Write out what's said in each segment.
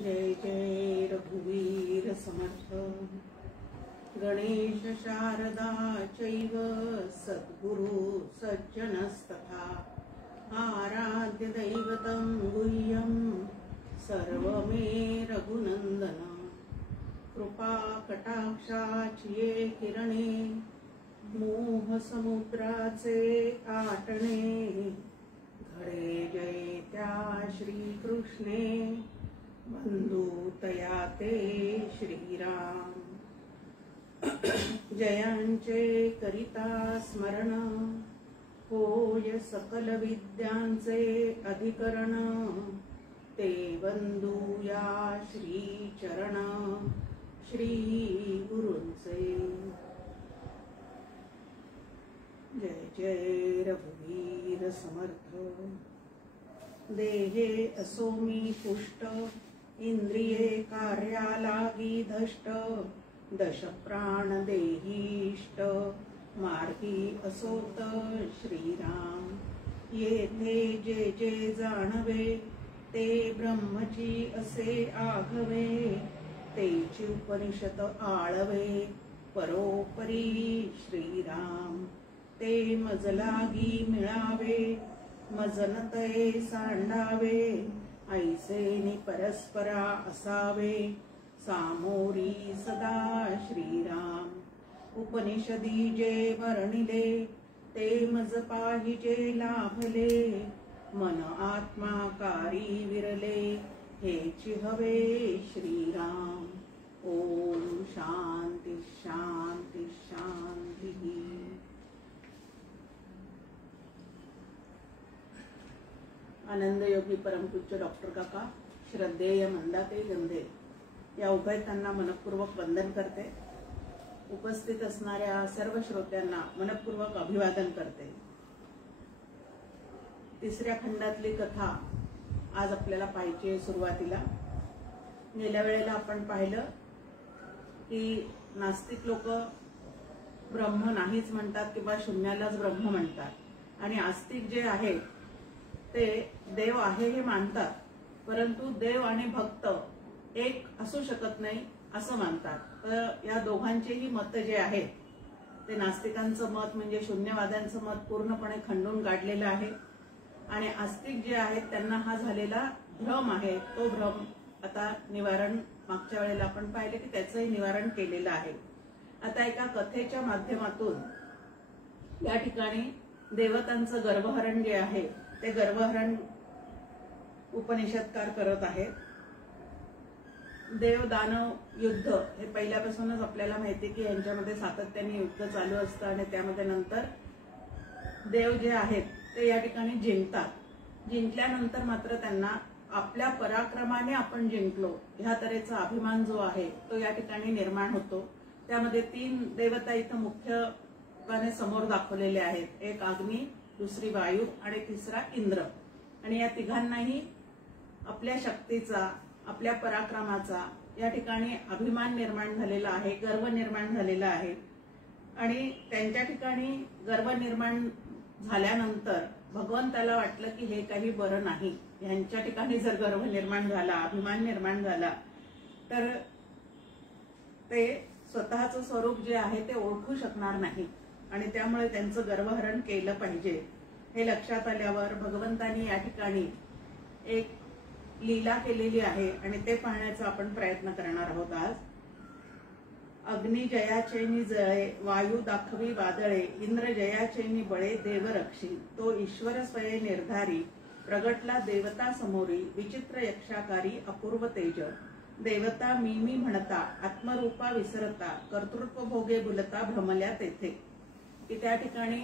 जय जय रघुवीर समर्थ। गणेश शारदा चैव सद्गुरु सज्जनस्तथा आराध्य दैवतं गुह्यं सर्वमे रघुनंदन। कृपा कटाक्षाची ये किरणे मोह समुद्राचे आटणे घडे जय त्या श्री कृष्णे बंधू तया ते श्रीराम। जयांचे करिता स्मरण होय सकल विद्यांचे अधिकरण ते बंधू या श्री चरण श्री गुरूंचे। जय जय रघुवीर समर्थ। देहे असोमी पुष्ट इंद्रिये कार्यालागी धष्ट दश प्राण देहीष्ट मार्गी असोत श्रीराम। येथे जे जे जाणवे ते ब्रह्मची असे आघवे तेची उपनिषद आळवे परोपरी श्रीराम। ते मजलागी मिळावे मजनतये सांडावे ऐसेनी परस्परा असावे सामोरी सदा श्रीराम। उपनिषदी जे वर्णिले ते मज पाहिजे लाभले मन आत्माकारी विरले हेची हवे श्रीराम। ओम शांती शांती शांती। आनंद योगी परमपूज्य डॉक्टर काका श्रद्धेय मंदाते गंधे या उभयतांना मनपूर्वक वंदन करते। उपस्थित असणाऱ्या सर्व श्रोत्यांना मनपूर्वक अभिवादन करते। तिसऱ्या खंडातली कथा आज आपल्याला पाहायची सुरुवातीला। गेल्या वेळेला आपण पाहिलं की नास्तिक लोक ब्रह्म नाहीच म्हणतात किंवा शून्यालाच ब्रह्म म्हणतात आणि आस्तिक जे आहेत ते देव आहे हे मानतात, परंतु देव आणि भक्त एक असू शकत नाही असं मानतात। तर या दोघांचेही मत जे आहेत ते नास्तिकांचं मत म्हणजे शून्यवाद्यांचं मत पूर्णपणे खंडून काढलेलं आहे आणि आस्तिक जे आहेत त्यांना हा झालेला भ्रम आहे तो भ्रम आता निवारण मागच्या वेळेला आपण पाहिले की त्याचंही निवारण केलेलं आहे। आता एका कथेच्या माध्यमातून या ठिकाणी देवतांचं गर्भहरण जे आहे ते गर्भहरण उपनिषदकार करत आहेत। देव दानव युद्ध हे पहिल्यापासूनच आपल्याला माहिती की यांच्यामध्ये सातत्याने युद्ध चालू असतं आणि त्यामध्ये नंतर देव जे आहेत ते या ठिकाणी जिंकतात। जिंकल्यानंतर मात्र त्यांना आपल्या पराक्रमाने आपण जिंकलो ह्या तऱ्हेचा अभिमान जो आहे तो या ठिकाणी निर्माण होतो। त्यामध्ये 3 देवता इथं मुख्यपणे समोर दाखवलेले आहेत, एक अग्नी, दुसरी वायू आणि तिसरा इंद्र। आणि या तिघांनाही आपल्या शक्तीचा आपल्या पराक्रमाचा या ठिकाणी अभिमान निर्माण झालेला आहे, गर्व निर्माण झालेला आहे। आणि त्यांच्या ठिकाणी गर्व निर्माण झाल्यानंतर भगवंताला वाटलं की हे काही बरं नाही, यांच्या ठिकाणी जर गर्व निर्माण झाला अभिमान निर्माण झाला तर ते स्वतःचं स्वरूप जे आहे ते ओळखू शकणार नाही आणि त्यामुळे त्यांचं गर्वहरण केलं पाहिजे। हे लक्षात आल्यावर भगवंतानी या ठिकाणी एक लीला केलेली आहे आणि ते पाहण्याचा आपण प्रयत्न करणार आहोत आज। अग्नी जयाचेनी जळे वायू दाखवी वादळे इंद्र जयाचेनी बळे देव रक्षी तो ईश्वर स्वये निर्धारी प्रगटला देवता समोरी विचित्र यक्षाकारी अपूर्व तेज देवता मी म्हणता आत्मरूपा विसरता कर्तृत्व भोगे बुलता भ्रमल्या तेथे। की त्या ठिकाणी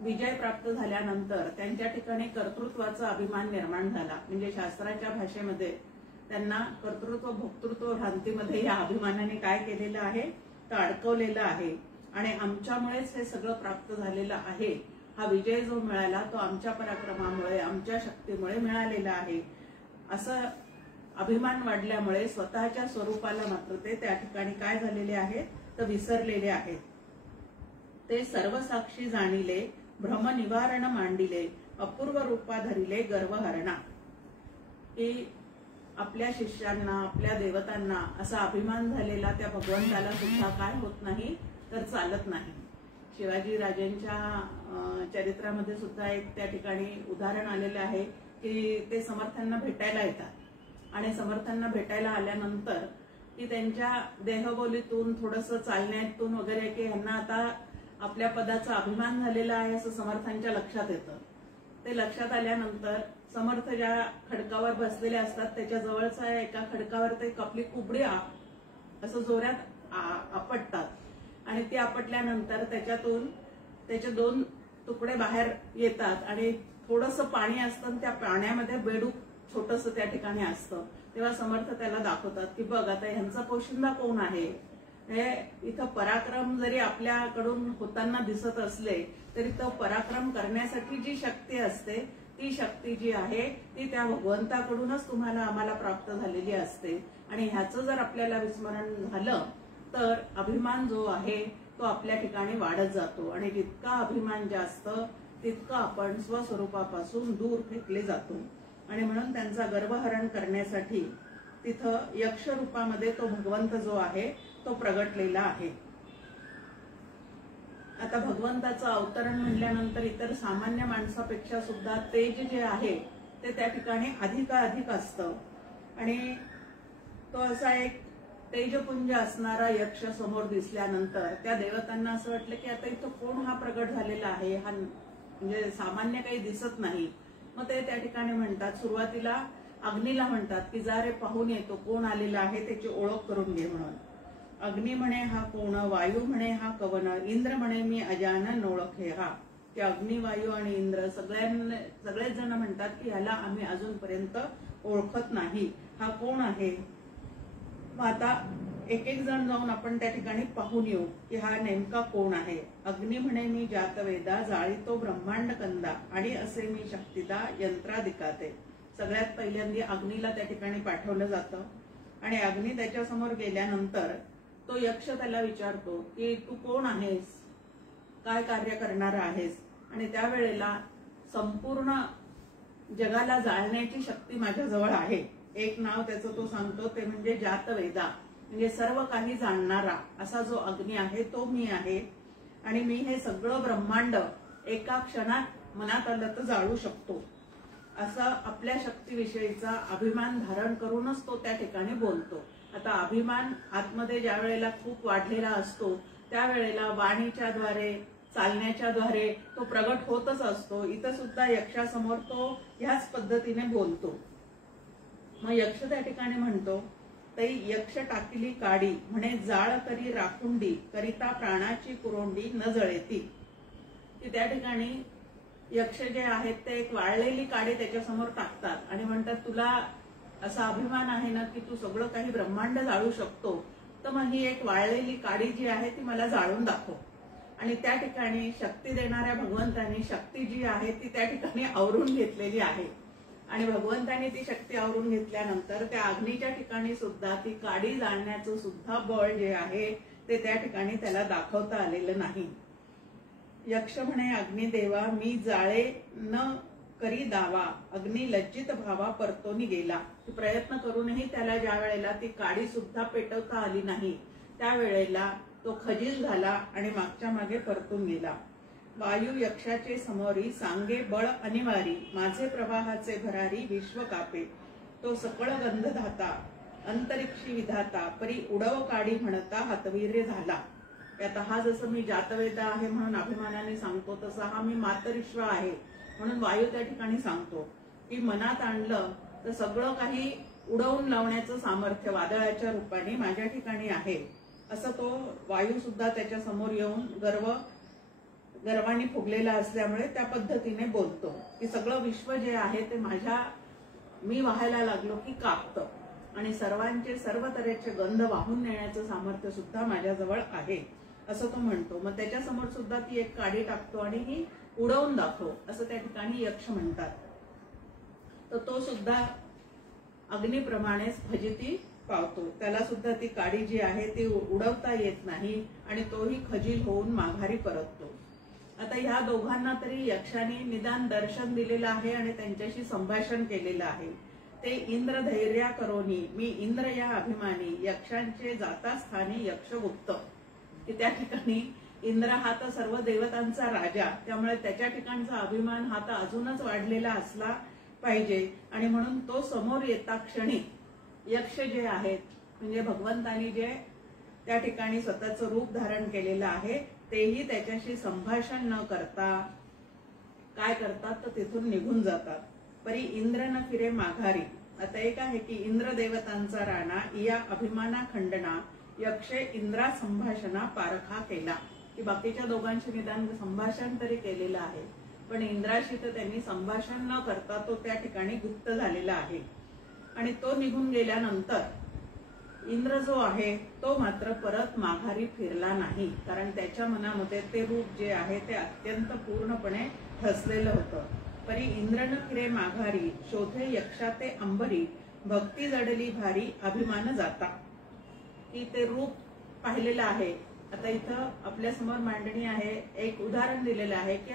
विजय प्राप्त झाल्यानंतर त्यांच्या ठिकाणी कर्तृत्वाचा अभिमान निर्माण झाला, म्हणजे शास्त्राच्या भाषेमध्ये त्यांना कर्तृत्व भोक्तृत्व भ्रांतीमध्ये या अभिमानाने काय केलेलं आहे तर अडकवलेलं आहे आणि आमच्यामुळेच हे सगळं प्राप्त झालेलं आहे। हा विजय जो मिळाला तो आमच्या पराक्रमामुळे आमच्या शक्तीमुळे मिळालेला आहे असं अभिमान वाढल्यामुळे स्वतःच्या स्वरूपाला मात्र ते त्या ठिकाणी काय झालेले आहेत तर विसरलेले आहेत। ते सर्व साक्षी जाणिले भ्रम निवारण मांडिले अपूर्व रूपा धरिले गर्वहरणा। की आपल्या शिष्यांना, आपल्या देवतांना असा अभिमान झालेला त्या भगवंताला सुद्धा काय होत नाही तर चालत नाही. शिवाजी राजांच्या चरित्रामध्ये सुद्धा एक त्या ठिकाणी उदाहरण आलेलं आहे की ते समर्थांना भेटायला येतात आणि समर्थांना भेटायला आल्यानंतर की त्यांच्या देहबोलीतून, थोडंसं चालण्यातून वगैरे की यांना आता आपल्या पदाचा अभिमान झालेला आहे असं समर्थांच्या लक्षात येतं. ते लक्षात आल्यानंतर समर्थ ज्या खडकावर बसलेले असतात त्याच्या जवळचा एका खडकावर ते आपली कुबडी असं जोरात आपटतात आणि ती आपटल्यानंतर त्याच्यातून त्याचे 2 तुकडे बाहेर येतात आणि थोडंसं पाणी असतं, त्या पाण्यामध्ये बेडूक छोटंसं त्या ठिकाणी असतं. तेव्हा समर्थ त्याला दाखवतात की बघ आता ह्यांचा पोशिंदा कोण आहे. हे इथं पराक्रम जरी आपल्याकडून होताना दिसत असले तरी तो पराक्रम करण्यासाठी जी शक्ती असते ती शक्ती जी आहे ती त्या भगवंताकडूनच तुम्हाला आम्हाला प्राप्त झालेली असते. आणि ह्याचं जर आपल्याला विस्मरण झालं तर अभिमान जो आहे तो आपल्या ठिकाणी वाढत जातो आणि जितका अभिमान जास्त तितकं आपण स्वस्वरूपापासून दूर फेकले जातो. आणि म्हणून त्यांचा गर्वहरण करण्यासाठी तिथं यक्ष रूपामध्ये तो भगवंत जो आहे तो प्रगटलेला आहे. आता भगवंताचं अवतरण म्हणल्यानंतर इतर सामान्य माणसापेक्षा सुद्धा तेज जे आहे ते त्या ठिकाणी अधिकाधिक असतं आणि तो असा एक तेजपुंज असणारा यक्ष समोर दिसल्यानंतर त्या देवतांना असं वाटलं की आता इथं कोण हा प्रगट झालेला आहे, हा म्हणजे सामान्य काही दिसत नाही. मग ते त्या ठिकाणी म्हणतात, सुरुवातीला अग्नीला म्हणतात की जा रे पाहून येतो कोण आलेला आहे त्याची ओळख करून घे म्हणून. अग्नी म्हणे हा कोण, वायू म्हणे हा कवन, इंद्र म्हणे मी अजानन ओळखे हा. की अग्नी, वायू आणि इंद्र सगळेच जण म्हणतात की ह्याला आम्ही अजूनपर्यंत ओळखत नाही, हा कोण आहे. मग आता एक एक जण जाऊन आपण त्या ठिकाणी पाहून येऊ की हा नेमका कोण आहे. अग्नी म्हणे मी जातवेदा, जाळीतो ब्रह्मांड कंदा, आणि असे मी शक्तिदा यंत्रादिकाते. सगळ्यात पहिल्यांदा अग्नीला त्या ठिकाणी पाठवलं जातं आणि अग्नी त्याच्यासमोर गेल्यानंतर तो यक्ष त्याला विचारतो की तू कोण आहेस, काय कार्य करणार आहेस. आणि त्यावेळेला संपूर्ण जगाला जाळण्याची शक्ती माझ्याजवळ आहे. एक नाव त्याचं तो सांगतो ते म्हणजे जातवेदा, म्हणजे सर्व काही जाणणारा असा जो अग्नी आहे तो मी आहे आणि मी हे सगळं ब्रह्मांड एका क्षणात मनात आलं तर जाळू शकतो. असं आपल्या शक्तीविषयीचा अभिमान धारण करूनच तो त्या ठिकाणी बोलतो. आता अभिमान आतमध्ये ज्या वेळेला खूप वाढलेला असतो त्यावेळेला वाणीच्या द्वारे, चालण्याच्या द्वारे तो प्रगट होतच असतो. इथं सुद्धा यक्षासमोर तो ह्याच पद्धतीने बोलतो. मग यक्ष त्या ठिकाणी म्हणतो, तै यक्ष टाकिली काडी, म्हणे जाळ करी राखुंडी, करिता प्राणाची कुरोंडी न जळेती. की त्या ठिकाणी यक्ष जे आहेत ते एक वाळलेली काडी त्याच्यासमोर टाकतात आणि म्हणतात तुला असा अभिमान आहे ना की तू सगळं काही ब्रह्मांड जाळू शकतो, तर मग ही एक वाळलेली काडी जी आहे ती मला जाळून दाखव. आणि त्या ठिकाणी शक्ती देणाऱ्या भगवंतांनी शक्ती जी आहे ती त्या ठिकाणी आवरून घेतलेली आहे आणि भगवंतांनी ती शक्ती आवरून घेतल्यानंतर त्या अग्नीच्या ठिकाणी सुद्धा ती काडी जाळण्याचं सुद्धा बळ जे आहे ते त्या ठिकाणी त्याला दाखवता आलेलं नाही. यक्ष म्हणे अग्निदेवा मी जाळे न करी दावा, अग्नी लज्जित भावा परतोनी गेला. प्रयत्न करूनही त्याला ज्या वेळेला ती काडी सुद्धा पेटवता आली नाही त्यावेळेला तो खजील झाला आणि मागच्या मागे परतून गेला. वायू यक्षाचे समोरी सांगे बळ अनिवारी, माझे प्रवाहाचे भरारी विश्व कापे. तो सकळ गंध धाता अंतरिक्षी विधाता, परी उडव काडी म्हणता हतवीर्य झाला. आता हा जसं मी जातवेदा आहे म्हणून अभिमानाने सांगतो तसा हा मी मातरिश्व आहे म्हणून वायू त्या ठिकाणी सांगतो की मनात आणलं तर सगळं काही उडवून लावण्याचं सामर्थ्य वादळाच्या रूपाने माझ्या ठिकाणी आहे. असं तो वायू सुद्धा त्याच्या समोर येऊन गर्वाने फुगलेला असल्यामुळे त्या पद्धतीने बोलतो की सगळं विश्व जे आहे ते मी व्हायला लागलो की कापतं आणि सर्वांचे सर्व तऱ्हेचे गंध वाहून नेण्याचं सामर्थ्य सुद्धा माझ्याजवळ आहे असं तो म्हणतो. मग त्याच्यासमोर सुद्धा ती एक काडी टाकतो आणि ही उडवून दाखव असं त्या ठिकाणी यक्ष म्हणतात. तर तो सुद्धा अग्निप्रमाणेच फजिती पावतो. त्याला सुद्धा ती काडी जी आहे ती उडवता येत नाही आणि तोही खजील होऊन माघारी परततो. आता ह्या दोघांना तरी यक्षाने निदान दर्शन दिलेलं आहे आणि त्यांच्याशी संभाषण केलेलं आहे. ते इंद्र धैर्या करोनी, मी इंद्र या अभिमानी, यक्षांचे जाता स्थानी यक्षगुप्त. की त्या ठिकाणी इंद्र हा तर सर्व देवतांचा राजा, त्यामुळे त्याच्या ठिकाणचा अभिमान हा तर अजूनच वाढलेला असला पाहिजे. आणि म्हणून तो समोर येता क्षणी यक्ष जे आहेत म्हणजे भगवंतानी जे त्या ठिकाणी स्वतःचं रूप धारण केलेलं आहे तेही त्याच्याशी संभाषण न करता काय करतात तर तिथून निघून जातात. परी इंद्र न फिरे माघारी. आता एक आहे की इंद्र देवतांचा राणा या अभिमाना खंडना, यक्षे इंद्रा संभाषणा पारखा केला. की बाकीच्या दोघांशी निदान संभाषण तरी केलेलं आहे, पण इंद्राशी तर त्यांनी संभाषण न करता तो त्या ठिकाणी गुप्त झालेला आहे. आणि तो निघून गेल्यानंतर इंद्र जो आहे तो मात्र परत माघारी फिरला नाही, कारण त्याच्या मनामध्ये ते रूप जे आहे ते अत्यंत पूर्णपणे ठसलेलं होतं. परी इंद्र न फिरे माघारी, शोधे यक्षा ते अंबरी, भक्ती जडली भारी अभिमान जाता. की ते रूप पाहिलेलं आहे. आता इथं आपल्या समोर मांडणी आहे, एक उदाहरण दिलेलं आहे की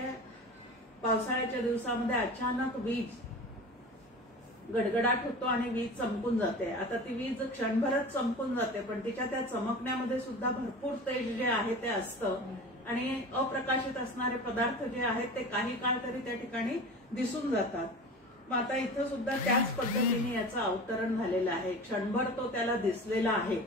पावसाळ्याच्या दिवसामध्ये अचानक वीज गडगडाट होतो आणि वीज चमकून जाते. आता ती वीज क्षणभरच चमकून जाते, पण तिच्या त्या चमकण्यामध्ये सुद्धा भरपूर तेज जे आहे ते असतं आणि अप्रकाशित असणारे पदार्थ जे आहेत ते काही काळ तरी त्या ठिकाणी दिसून जातात. मग आता इथं सुद्धा त्याच पद्धतीने याचं अवतरण झालेलं आहे. क्षणभर तो त्याला दिसलेला आहे,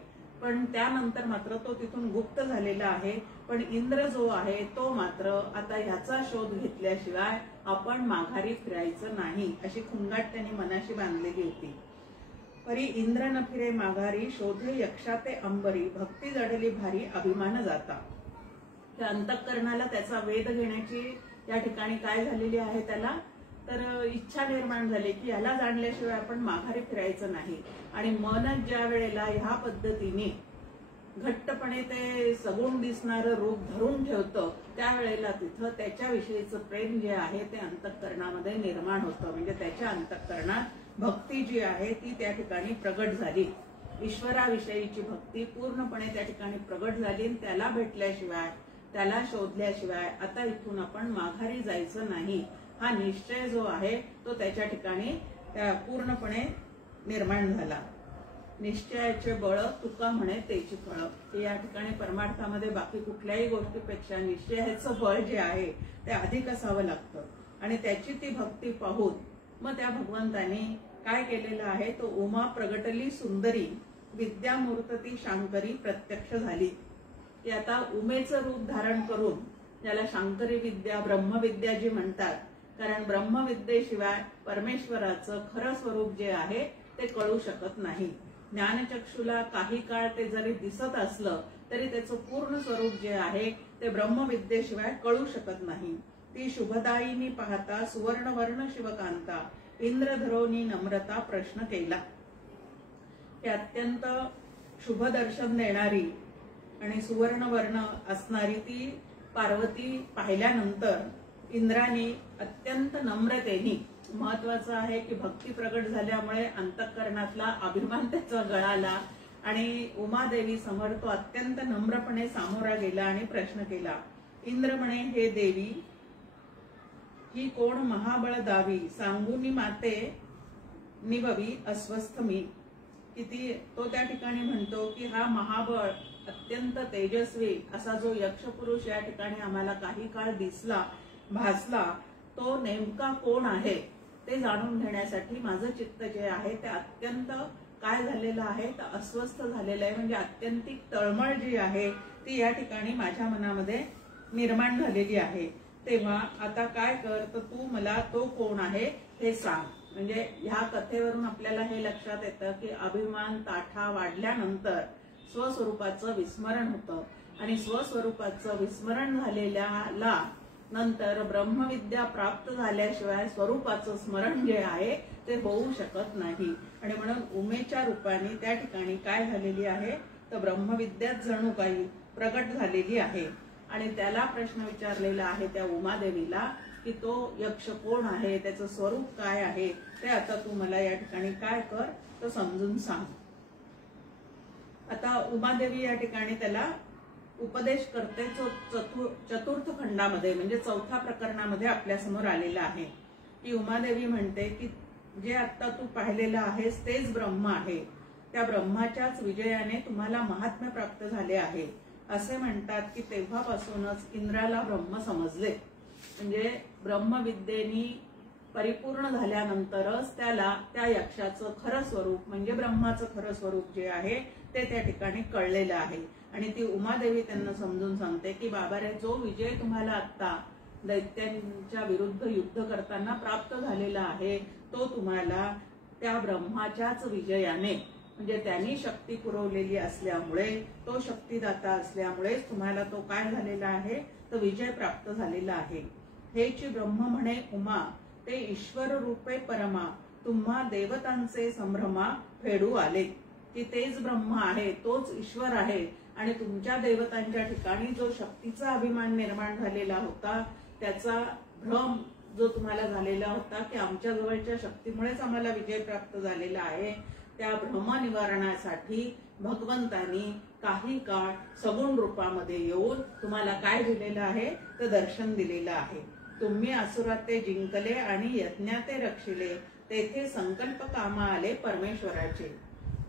पण त्यानंतर मात्र तो तिथून गुप्त झालेला आहे. पण इंद्र जो आहे तो मात्र आता ह्याचा शोध घेतल्याशिवाय आपण माघारी फिरायचं नाही, अशी खुंगाट त्यांनी मनाशी बांधलेली होती. परी इंद्र न फिरे माघारी, शोधे यक्षा ते अंबरी, भक्ती जडली भारी अभिमान जाता. त्या अंतःकरणाला त्याचा वेध घेण्याची या ठिकाणी काय झालेली आहे, त्याला तर इच्छा निर्माण झाली की याला जाणल्याशिवाय आपण माघारी फिरायचं नाही. आणि मनच ज्या वेळेला ह्या पद्धतीने घट्टपणे ते सगुण दिसणारं रूप धरून ठेवतं त्यावेळेला तिथं त्याच्याविषयीचं प्रेम जे आहे ते अंतःकरणामध्ये निर्माण होतं. म्हणजे त्याच्या अंतःकरणात भक्ती जी आहे ती त्या ठिकाणी प्रगट झाली. ईश्वराविषयीची भक्ती पूर्णपणे त्या ठिकाणी प्रगट झाली. त्याला भेटल्याशिवाय, त्याला शोधल्याशिवाय आता इथून आपण माघारी जायचं नाही, हा निश्चय जो आहे तो त्याच्या ठिकाणी पूर्णपणे निर्माण झाला. निश्चयाचे बळ तुका म्हणे तेची फळ. या ठिकाणी परमार्थामध्ये बाकी कुठल्याही गोष्टीपेक्षा निश्चयाचं बळ जे आहे ते अधिक असावं लागतं. आणि त्याची ती भक्ती पाहून मग त्या भगवंतानी काय केलेलं आहे, तो उमा प्रगटली सुंदरी, विद्यामूर्त ती शांकरी प्रत्यक्ष झाली. की आता उमेचं रूप धारण करून, ज्याला शांकरी विद्या ब्रह्मविद्या जी म्हणतात, कारण ब्रह्मविद्येशिवाय परमेश्वराचं खरं स्वरूप जे आहे ते कळू शकत नाही. ज्ञानचक्षुला काही काळ ते जरी दिसत असलं तरी त्याचं पूर्ण स्वरूप जे आहे ते ब्रह्मविद्येशिवाय कळू शकत नाही. ती शुभदायिनी पाहता सुवर्णवर्ण शिवकांता, इंद्रधरोनी नम्रता प्रश्न केला. ते अत्यंत शुभ दर्शन देणारी आणि सुवर्णवर्ण असणारी ती पार्वती पाहिल्यानंतर इंद्राने अत्यंत नम्रतेने, महत्वाचं आहे की भक्ती प्रगट झाल्यामुळे अंतःकरणातला अभिमान त्याचा गळाला आणि उमादेवी समोर तो अत्यंत नम्रपणे सामोरा गेला आणि प्रश्न केला. इंद्र म्हणे, हे देवी ही कोण महाबळ दावी, सांगूनी माते निववी अस्वस्थ मी. किती तो त्या ठिकाणी म्हणतो की हा महाबळ अत्यंत तेजस्वी असा जो यक्ष पुरुष या ठिकाणी आम्हाला काही काळ दिसला, भासला, तो नेमका कोण आहे ते जाणून घेण्यासाठी माझं चित्त जे आहे ते अत्यंत काय झालेलं आहे तर अस्वस्थ झालेलं आहे. म्हणजे अत्यंतिक तळमळ जी आहे ती या ठिकाणी माझ्या मनामध्ये निर्माण झालेली आहे. तेव्हा आता काय कर, तर तू मला तो कोण आहे हे सांग. म्हणजे ह्या कथेवरून आपल्याला हे लक्षात येतं की अभिमान ताठा वाढल्यानंतर स्वस्वरूपाचं विस्मरण होतं आणि स्वस्वरूपाचं विस्मरण झालेल्याला नंतर ब्रह्मविद्या प्राप्त झाल्याशिवाय स्वरूपाचं स्मरण जे आहे ते होऊ शकत नाही. आणि म्हणून उमेच्या रूपाने त्या ठिकाणी काय झालेली आहे तर ब्रह्मविद्याच जणू काही प्रगट झालेली आहे. आणि त्याला प्रश्न विचारलेला आहे त्या उमादेवीला की तो यक्ष कोण आहे, त्याचं स्वरूप काय आहे ते आता तू मला या ठिकाणी काय कर तर समजून सांग. आता उमादेवी या ठिकाणी त्याला उपदेश करते. चतुर्थ खंडामध्ये म्हणजे चौथ्या प्रकरणामध्ये आपल्या समोर आलेला आहे की उमादेवी म्हणते की जे आता तू पाहिलेलं आहेस तेच ब्रह्म आहे. त्या ब्रह्माच्याच विजयाने तुम्हाला महात्म्य प्राप्त झाले आहे. असे म्हणतात की तेव्हापासूनच इंद्राला ब्रह्म समजले. म्हणजे ब्रह्मविद्येनी परिपूर्ण झाल्यानंतरच त्याला त्या यक्षाचं खरं स्वरूप म्हणजे ब्रह्माचं खरं स्वरूप जे आहे ते त्या ठिकाणी कळलेलं आहे. आणि ती उमादेवी त्यांना समजून सांगते की बाबा रे, जो विजय तुम्हाला आता दैत्यांच्या विरुद्ध युद्ध करताना प्राप्त झालेला आहे तो तुम्हाला त्या ब्रह्माच्याच विजयाने म्हणजे त्यांनी शक्ती पुरवलेली असल्यामुळे, तो शक्तिदाता असल्यामुळेच तुम्हाला तो काय झालेला आहे तो विजय प्राप्त झालेला आहे. हेची ब्रह्म म्हणे उमा, ते ईश्वर रूपे परमा, तुम्हा देवतांचे संभ्रमा फेडू आले. की तेच ब्रह्म आहे, तोच ईश्वर आहे. आणि तुमच्या देवतांच्या ठिकाणी जो शक्तीचा अभिमान निर्माण झालेला होता, त्याचा भ्रम जो तुम्हाला झालेला होता की आमच्या जवळच्या शक्तीमुळेच आम्हाला विजय प्राप्त झालेला आहे, त्या भ्रम निवारणासाठी भगवंतांनी काही काळ सगुण रूपामध्ये येऊन तुम्हाला काय दिलेलं आहे तर दर्शन दिलेलं आहे. तुम्ही असुराते जिंकले आणि यज्ञाते रक्षिले, तेथे संकल्प कामा आले परमेश्वराचे.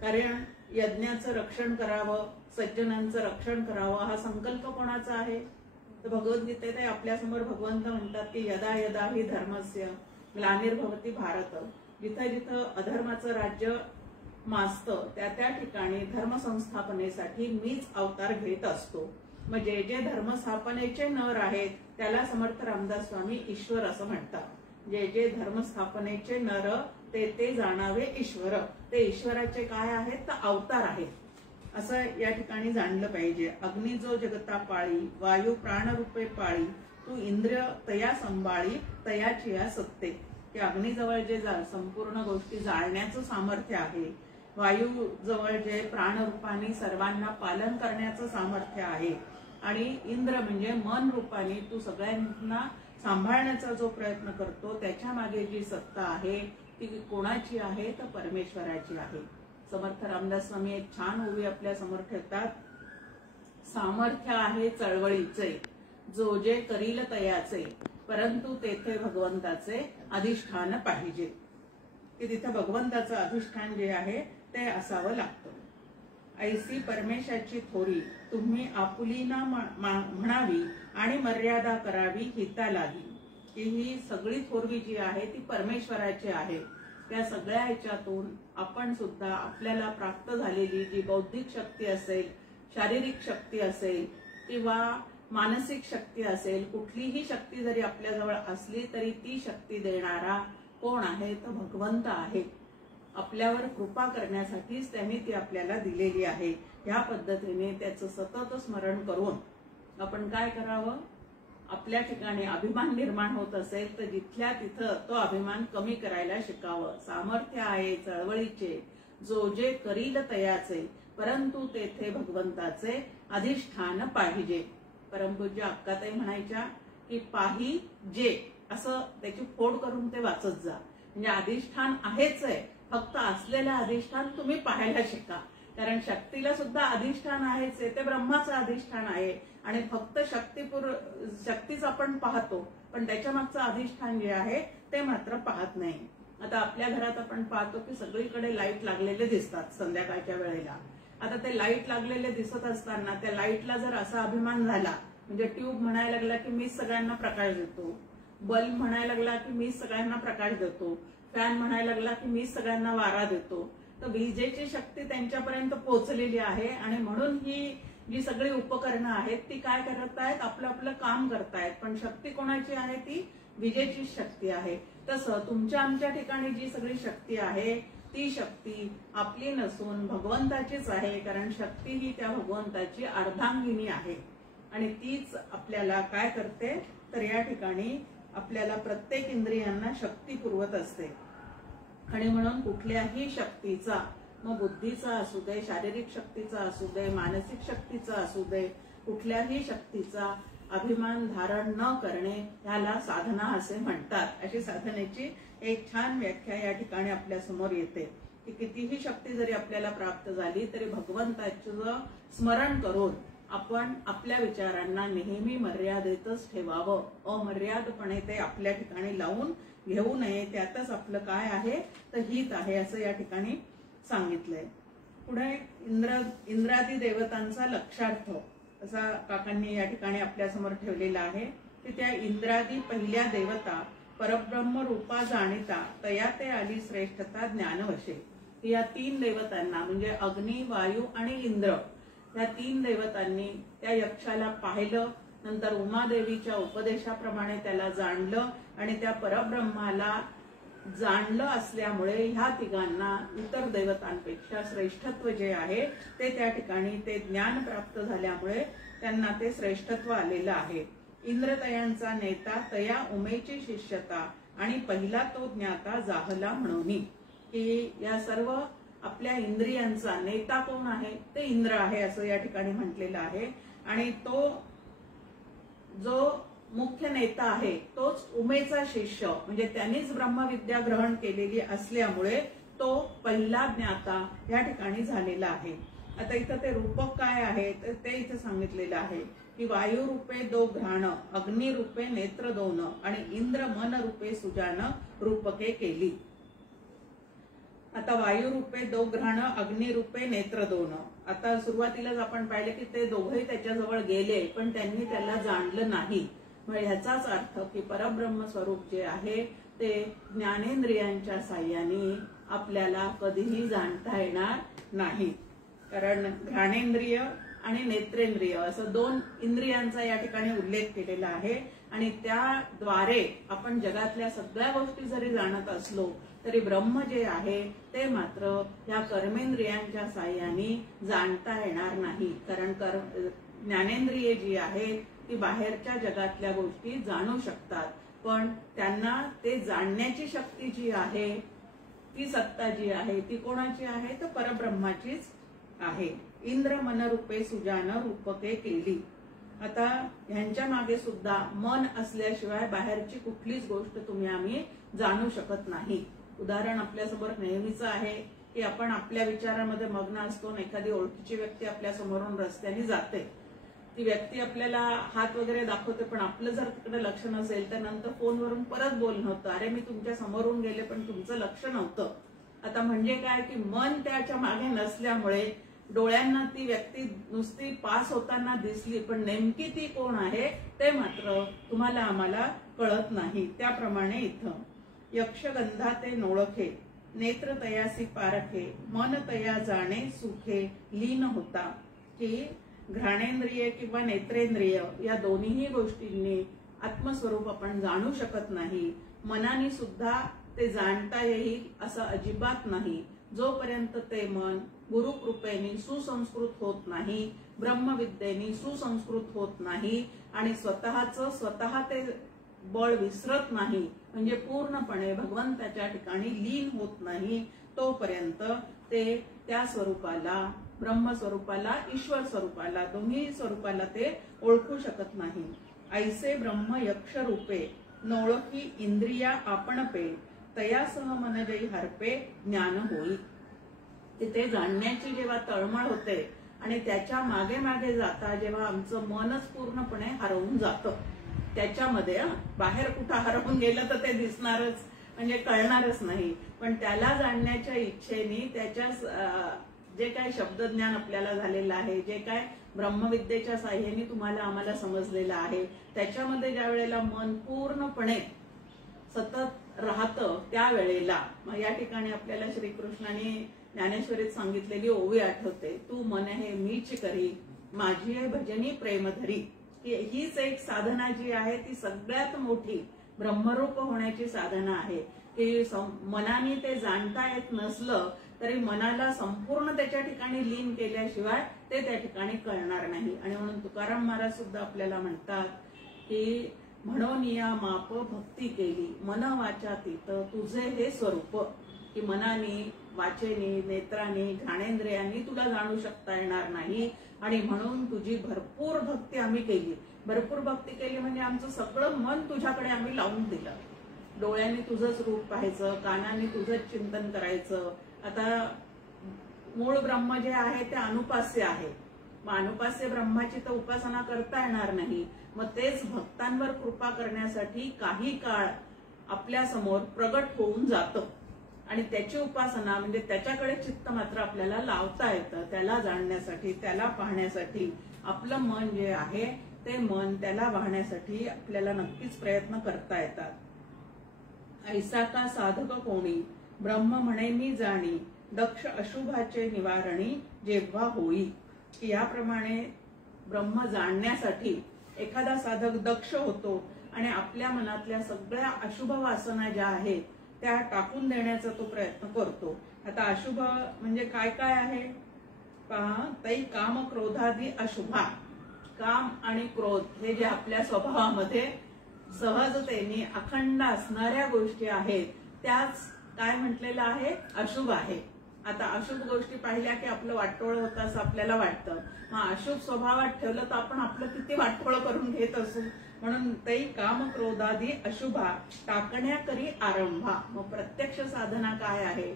कारण यज्ञाचं रक्षण करावं, सज्जनांचं रक्षण करावं हा संकल्प कोणाचा आहे तर भगवद्गीतेत आपल्या समोर भगवंत म्हणतात की यदा यदा हि धर्मस्य ग्लानिर्भवती भारत. जिथं जिथं अधर्माचं राज्य माजतं त्या त्या ठिकाणी धर्म संस्थापनेसाठी मीच अवतार घेत असतो. मग जे जे धर्मस्थापनेचे नर आहेत त्याला समर्थ रामदास स्वामी ईश्वर असं म्हणतात. जे जे धर्मस्थापनेचे नर ते ते जाणावे ईश्वर, ते ईश्वराचे काय आहेत तर अवतार आहेत असं या ठिकाणी जाणलं पाहिजे. अग्नी जो जगता पाळी, वायू प्राणरूपे पाळी, तू इंद्रिय तया संभाळी, तयाची या सत्ते. की अग्नीजवळ जे संपूर्ण गोष्टी जाळण्याचं सामर्थ्य आहे, वायू जवळ जे प्राणरूपाने सर्वांना पालन करण्याचं सामर्थ्य आहे, आणि इंद्र म्हणजे मन रूपाने तू सगळ्यांना सांभाळण्याचा जो प्रयत्न करतो, त्याच्या मागे जी सत्ता आहे ती कोणाची आहे तर परमेश्वराची आहे. समर्थ रामदास स्वामी एक छान ओवी आपल्या समोर ठेवतात. सामर्थ्य आहे चळवळीचे, जो जे करील तयाचे, परंतु तेथे भगवंताचे अधिष्ठान पाहिजे. की तिथे भगवंताचं अधिष्ठान जे आहे ते असावं लागतं. ऐसी परमेशाची थोरी, तुम्ही आपुलीना म्हणावी आणि मर्यादा करावी हितालाही. की ही सगळी थोरवी जी आहे ती परमेश्वराची आहे. त्या सगळ्या ह्याच्यातून आपण सुद्धा आपल्याला प्राप्त झालेली जी बौद्धिक शक्ती असेल, शारीरिक शक्ती असेल किंवा मानसिक शक्ती असेल, कुठलीही शक्ती जरी आपल्याजवळ असली तरी ती शक्ती देणारा कोण आहे तर भगवंत आहे. आपल्यावर कृपा करण्यासाठीच त्यांनी ती आपल्याला दिलेली आहे. ह्या पद्धतीने त्याचं सतत स्मरण करून आपण काय करावं, आपल्या ठिकाणी अभिमान निर्माण होत असेल तर जिथल्या तिथं तो अभिमान कमी करायला शिकावं. सामर्थ्य आहे चळवळीचे, जो जे करील तयाचे, परंतु तेथे भगवंताचे अधिष्ठान पाहिजे. परमपूज्य अक्काताई म्हणायच्या की पाही जे असं त्याची फोड करून ते वाचत जा. म्हणजे अधिष्ठान आहेच आहे, फक्त असलेलं अधिष्ठान तुम्ही पाहायला शिका. कारण शक्तीला सुद्धा अधिष्ठान आहेच आहे, ते ब्रह्माचं अधिष्ठान आहे. आणि फक्त शक्तीच आपण पाहतो, पण त्याच्या मागचं अधिष्ठान जे आहे ते मात्र पाहत नाही. आता आपल्या घरात आपण पाहतो की सगळीकडे लाईट लागलेले दिसतात संध्याकाळच्या वेळेला. आता ते लाईट लागलेले दिसत असताना त्या लाईटला जर असा अभिमान झाला, म्हणजे ट्यूब म्हणायला लागला की मीच सगळ्यांना प्रकाश देतो, बल्ब म्हणायला लागला की मीच सगळ्यांना प्रकाश देतो, फॅन म्हणायला लागला की मीच सगळ्यांना वारा देतो, तर विजेची शक्ती त्यांच्यापर्यंत पोहोचलेली आहे. आणि म्हणून ही जी सगळी उपकरणं आहेत ती काय करत आहेत, आपलं आपलं काम करतायत. पण शक्ती कोणाची आहे, ती विजेची शक्ती आहे. तसं तुमच्या आमच्या ठिकाणी जी सगळी शक्ती आहे ती शक्ती आपली नसून भगवंताचीच आहे. कारण शक्ती ही त्या भगवंताची अर्धांगिनी आहे. आणि तीच आपल्याला काय करते तर या ठिकाणी आपल्याला प्रत्येक इंद्रियांना शक्ती पुरवत असते. आणि म्हणून कुठल्याही शक्तीचा, मग बुद्धीचा असू दे, शारीरिक शक्तीचा असू दे, मानसिक शक्तीचा असू दे, कुठल्याही शक्तीचा अभिमान धारण न करणे ह्याला साधना असे म्हणतात. अशी साधनेची एक छान व्याख्या या ठिकाणी आपल्या समोर येते. की कितीही शक्ती जरी आपल्याला प्राप्त झाली तरी भगवंताचं स्मरण करून आपण आपल्या विचारांना नेहमी मर्यादेतच ठेवावं. अमर्यादपणे ते आपल्या ठिकाणी लावून घेऊ नये, त्यातच आपलं काय आहे तर हित आहे असं या ठिकाणी सांगितलंय. पुढे इंद्रादी देवतांचा लक्षार्थ असा काकांनी या ठिकाणी आपल्यासमोर ठेवलेला आहे की त्या इंद्रादी पहिल्या देवता परब्रह्म रूपा जाणिता तया ते आली श्रेष्ठता ज्ञानवशे. या 3 देवतांना म्हणजे अग्नी, वायू आणि इंद्र या 3 देवतांनी त्या यक्षाला पाहिलं, नंतर उमादेवीच्या उपदेशाप्रमाणे त्याला जाणलं आणि त्या परब्रह्माला जाणलं असल्यामुळे ह्या तिघांना इतर देवतांपेक्षा श्रेष्ठत्व जे आहे ते त्या ठिकाणी ते ज्ञान प्राप्त झाल्यामुळे त्यांना ते श्रेष्ठत्व आलेलं आहे. इंद्रतयांचा नेता तया उमेची शिष्यता आणि पहिला तो ज्ञाता जाहला म्हणून की या सर्व आपल्या इंद्रियांचा नेता कोण आहे ते इंद्र आहे असं या ठिकाणी म्हटलेलं आहे. आणि तो जो मुख्य नेता आहे तोच उमेचा शिष्य म्हणजे त्यांनीच ब्रह्मविद्या ग्रहण केलेली असल्यामुळे तो पहिला ज्ञाता या ठिकाणी झालेला आहे. आता इथं ते रूपक काय आहे ते इथं सांगितलेलं आहे की वायू रूपे 2 घ्राण, अग्नि रूपे नेत्र 2 आणि इंद्र मन रूपे सुजान रूपके केली. आता वायू रूपे 2 घ्राण, अग्नि रूपे नेत्र 2. आता सुरुवातीलाच आपण पाहिले की ते दोघंही त्याच्याजवळ गेले पण त्यांनी त्याला जाणलं नाही. म्हणजे ह्याचाच अर्थ की परब्रह्म स्वरूप जे आहे ते ज्ञानेंद्रियांच्या साह्याने आपल्याला कधीही जाणता येणार नाही. कारण घ्राणेंद्रिय आणि नेत्रेंद्रिय असं 2 इंद्रियांचा या ठिकाणी उल्लेख केलेला आहे आणि त्याद्वारे आपण जगातल्या सगळ्या गोष्टी जरी जाणत असलो तरी ब्रह्म जे आहे ते मात्र या कर्मेंद्रियांच्या साह्याने जाणता येणार नाही. कारण ज्ञानेंद्रिये जी आहे ती बाहेरच्या जगातल्या गोष्टी जाणू शकतात पण त्यांना ते जाणण्याची शक्ती जी आहे ती सत्ता जी आहे ती कोणाची आहे तर परब्रह्माचीच आहे. इंद्र मन रूपे सुजान रूपके केली. आता ह्यांच्या मागे सुद्धा मन असल्याशिवाय बाहेरची कुठलीच गोष्ट आम्ही जाणू शकत नाही. उदाहरण आपल्यासमोर नेहमीच आहे की आपण आपल्या विचारामध्ये मग्न असतो, एखादी ओळखीची व्यक्ती आपल्या समोरून रस्त्याने जाते, ती व्यक्ती आपल्याला हात वगैरे दाखवते पण आपलं जर तिकडे लक्ष नसेल तर नंतर फोनवरून परत बोलणं होतं, अरे मी तुमच्या समोरून गेले पण तुमचं लक्ष नव्हतं. आता म्हणजे काय की मन त्याच्या मागे नसल्यामुळे डोळ्यांना ती व्यक्ती नुसती पास होताना दिसली पण नेमकी ती कोण आहे ते मात्र तुम्हाला आम्हाला कळत नाही. त्याप्रमाणे इथं यक्षगंधा ते नोळखे, नेत्र तयासी पारखे, मन तया जाणे सुखे लीन होता. की घ्राणेंद्रिय किंवा नेत्रेंद्रिय या दोन्हीही गोष्टींनी आत्मस्वरूप आपण जाणू शकत नाही. मनाने सुद्धा ते जाणता येईल असं अजिबात नाही. जोपर्यंत ते मन गुरुकृपेने सुसंस्कृत होत नाही, ब्रह्मविद्येने सुसंस्कृत होत नाही आणि स्वतः ते बळ विसरत नाही म्हणजे पूर्णपणे भगवंताच्या ठिकाणी लीन होत नाही, तोपर्यंत ते त्या स्वरूपाला ब्रह्मस्वरूपाला ईश्वर स्वरूपाला दोन्ही स्वरूपाला ते ओळखू शकत नाही. ऐसे ब्रह्म यक्ष रूपे नोळखी इंद्रिया आपण पे, तयासह मन जई हरपे ज्ञान होई. तिथे जाणण्याची जेव्हा तळमळ होते आणि त्याच्या मागे मागे जाता जेव्हा आमचं मनच पूर्णपणे हरवून जातं, त्याच्यामध्ये बाहेर कुठं हरवून गेलं तर ते दिसणारच म्हणजे कळणारच नाही. पण त्याला जाणण्याच्या इच्छेने त्याच्या जे काय शब्दज्ञान आपल्याला झालेलं आहे, जे काय ब्रह्मविद्येच्या साह्याने तुम्हाला आम्हाला समजलेलं आहे, त्याच्यामध्ये ज्या वेळेला मन पूर्णपणे सतत राहतं त्यावेळेला या ठिकाणी आपल्याला श्रीकृष्णाने ज्ञानेश्वरीत सांगितलेली ओवी आठवते, तू मन हे मीच करी माझी आहे भजनी प्रेमधरी. हीच एक साधना जी आहे ती सगळ्यात मोठी ब्रह्मरूप होण्याची साधना आहे. की मनाने ते जाणता येत नसलं तरी मनाला संपूर्ण त्याच्या ठिकाणी लीन केल्याशिवाय ते त्या ठिकाणी कळणार नाही. आणि म्हणून तुकाराम महाराज सुद्धा आपल्याला म्हणतात की म्हणून या माप भक्ती केली मन वाचा तीत तुझे हे स्वरूप. की मनाने वाचेने नेत्राने घ्राणेंद्रियांनी तुला जाणू शकता येणार नाही आणि म्हणून तुझी भरपूर भक्ती आम्ही केली. भरपूर भक्ती केली म्हणजे आमचं सगळं मन तुझ्याकडे आम्ही लावून दिलं. डोळ्यांनी तुझंच रूप पाहायचं, कानाने तुझंच चिंतन करायचं. आता मूळ ब्रह्म जे आहे ते अनुपास्य आहे, मग अनुपास्य ब्रह्माची तर उपासना करता येणार नाही. मग तेच भक्तांवर कृपा करण्यासाठी काही काळ आपल्या समोर प्रगट होऊन जातं आणि त्याची उपासना म्हणजे त्याच्याकडे चित्त मात्र आपल्याला लावता येतं. त्याला जाणण्यासाठी, त्याला पाहण्यासाठी आपलं मन जे आहे ते मन त्याला वाहण्यासाठी आपल्याला नक्कीच प्रयत्न करता येतात. ऐसा का साधक कोणी ब्रह्म म्हणे मी जाणी, दक्ष अशुभाचे निवारणी जेव्हा होई. की याप्रमाणे ब्रह्म जाणण्यासाठी एखादा साधक दक्ष होतो आणि आपल्या मनातल्या सगळ्या अशुभ वासना ज्या आहेत त्या टाकून देण्याचा तो प्रयत्न करतो. आता अशुभ म्हणजे काय काय आहे पहा. तै काम क्रोधादी अशुभा. काम आणि क्रोध हे जे आपल्या स्वभावामध्ये सहजतेने अखंड असणाऱ्या गोष्टी आहेत त्याच काय म्हटलेलं आहे, अशुभ आहे. आता अशुभ गोष्टी पाहिल्या की आपलं वाटोळ होतं असं आपल्याला वाटतं. मग अशुभ स्वभावात ठेवलं तर आपण आपलं किती वाटोळ करून घेत असू. म्हणून तै काम क्रोधादी अशुभा टाकण्याकरी आरंभा. मग प्रत्यक्ष साधना काय आहे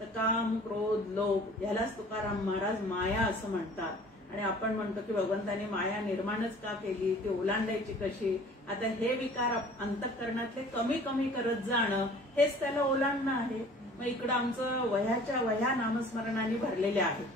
तर काम क्रोध लोभ यालाच तुकाराम महाराज माया असं म्हणतात. आणि आपण म्हणतो की भगवंताने माया निर्माणच का केली, ती ओलांडायची कशी. आता हे विकार अंतःकरणातले कमी कमी करत जाणं हेच त्याला ओलांडणं आहे. मग इकडं आमचं वह्याच्या वह्या नामस्मरणाने भरलेल्या आहेत.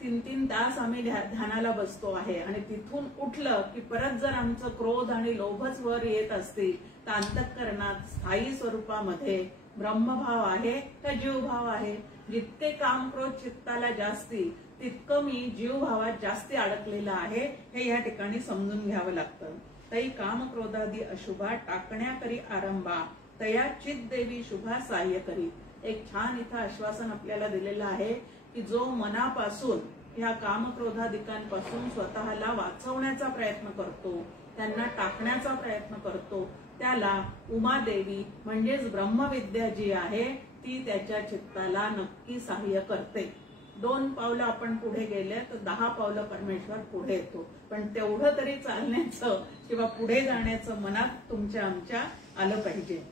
3-3 तास आम्ही ध्यानाला बसतो आहे आणि तिथून उठलं की परत जर आमचं क्रोध आणि लोभच वर येत असतील तर अंतःकरणात स्थायी स्वरूपामध्ये ब्रह्मभाव आहे का जीवभाव आहे. जितके काम क्रोध चित्ताला जास्ती तितकं मी जीवभावात जास्ती अडकलेला आहे हे या ठिकाणी समजून घ्यावं लागतं. तै काम क्रोधादी अशुभा टाकण्याकरी आरंभा तया चित देवी शुभा सहाय्य करी. एक छान इथं आश्वासन आपल्याला दिलेलं आहे की जो मनापासून ह्या कामक्रोधादिकांपासून स्वतःला वाचवण्याचा प्रयत्न करतो, त्यांना टाकण्याचा प्रयत्न करतो, त्याला उमादेवी म्हणजेच ब्रह्मविद्या जी आहे ती त्याच्या चित्ताला नक्की सहाय्य करते. 2 पावलं आपण पुढे गेले तर 10 पावलं परमेश्वर पुढे येतो. पण तेवढं तरी चालण्याचं किंवा पुढे जाण्याचं मनात तुमच्या आमच्या आलं पाहिजे.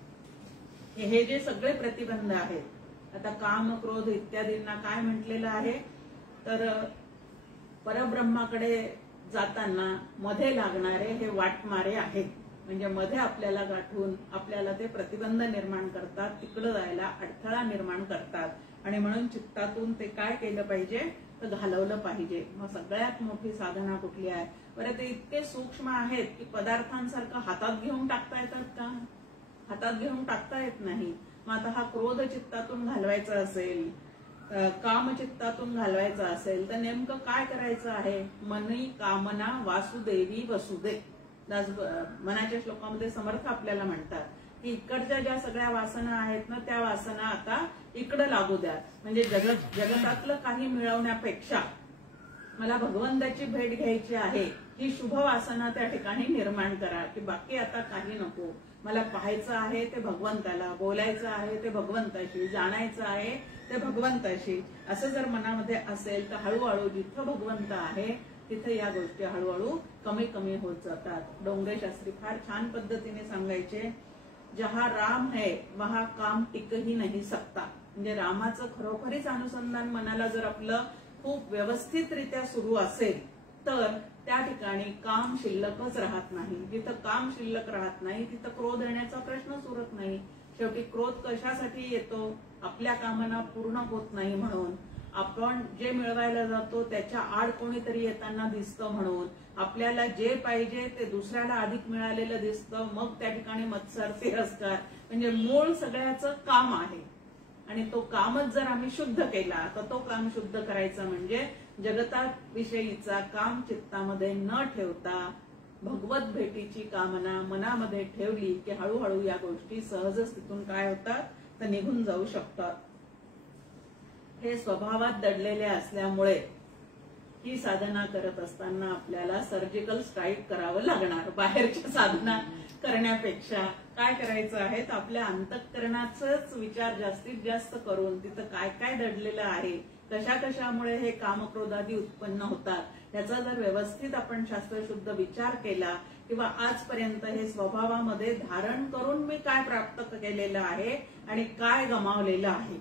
हे जे सगळे प्रतिबंध आहेत. आता काम क्रोध इत्यादींना काय म्हटलेलं आहे तर परब्रह्माकडे जाताना मध्ये लागणारे हे वाटमारे आहेत. म्हणजे मध्ये आपल्याला गाठून आपल्याला ते प्रतिबंध निर्माण करतात, तिकडं जायला अडथळा निर्माण करतात. आणि म्हणून चित्तातून ते काय केलं पाहिजे तर घालवलं पाहिजे. मग सगळ्यात मोठी साधना कुठली आहे बरं. ते इतके सूक्ष्म आहेत की पदार्थांसारखं हातात घेऊन टाकता येतात का, हातात घेऊन टाकता येत नाही. मग आता हा क्रोध चित्तातून घालवायचा असेल, काम चित्तातून घालवायचा असेल तर नेमकं काय करायचं आहे. मनी कामना वासुदेवी वसुदे. मनाच्या श्लोकामध्ये समर्थ आपल्याला म्हणतात की इकडच्या ज्या सगळ्या वासना आहेत ना त्या वासना आता इकडं लागू द्या. म्हणजे जगतातलं काही मिळवण्यापेक्षा मला भगवंताची भेट घ्यायची आहे ही शुभ वासना त्या ठिकाणी निर्माण करा. की बाकी आता काही नको, मला पाहायचं आहे ते भगवंताला, बोलायचं आहे ते भगवंताशी, जाणायचं आहे ते भगवंताशी. असं जर मनामध्ये असेल तर हळूहळू जिथं भगवंत आहे तिथे या गोष्टी हळूहळू कमी कमी होत जातात. डोंगरे शास्त्री फार छान पद्धतीने सांगायचे, जहा राम है वहा काम टिक ही नाही सकता. म्हणजे रामाचं खरोखरीच अनुसंधान मनाला जर आपलं खूप व्यवस्थितरित्या सुरू असेल तर त्या ठिकाणी काम शिल्लकच राहत नाही. जिथं काम शिल्लक राहत नाही तिथं क्रोध येण्याचा प्रश्नच उरत नाही. शेवटी क्रोध कशासाठी येतो, आपल्या कामना पूर्ण होत नाही म्हणून, आपण जे मिळवायला जातो त्याच्या आड कोणीतरी येताना दिसतं म्हणून, आपल्याला जे पाहिजे ते दुसऱ्याला अधिक मिळालेलं दिसतं, मग त्या ठिकाणी मत्सर तिरस्कार. म्हणजे मूळ सगळ्याचं काम आहे. आणि तो कामच जर आम्ही शुद्ध केला तर तो काम शुद्ध करायचा म्हणजे जगतात विषयीचा काम चित्तामध्ये न ठेवता भगवत भेटीची कामना मनामध्ये ठेवली की हळूहळू या गोष्टी सहजच तिथून काय होतात तर निघून जाऊ शकतात. हे स्वभावात दडलेले असल्यामुळे ही साधना करत असताना आपल्याला सर्जिकल स्ट्राईक करावं लागणार. बाहेरच्या साधना करण्यापेक्षा काय करायचं आहे तर आपल्या अंतःकरणाचाच विचार जास्तीत जास्त करून तिथं काय काय दडलेलं आहे, कशा कशामुळे हे कामक्रोधादी उत्पन्न होतात याचा जर व्यवस्थित आपण शास्त्रशुद्ध विचार केला किंवा आजपर्यंत हे स्वभावामध्ये धारण करून मी काय प्राप्त केलेलं आहे आणि काय गमावलेलं आहे.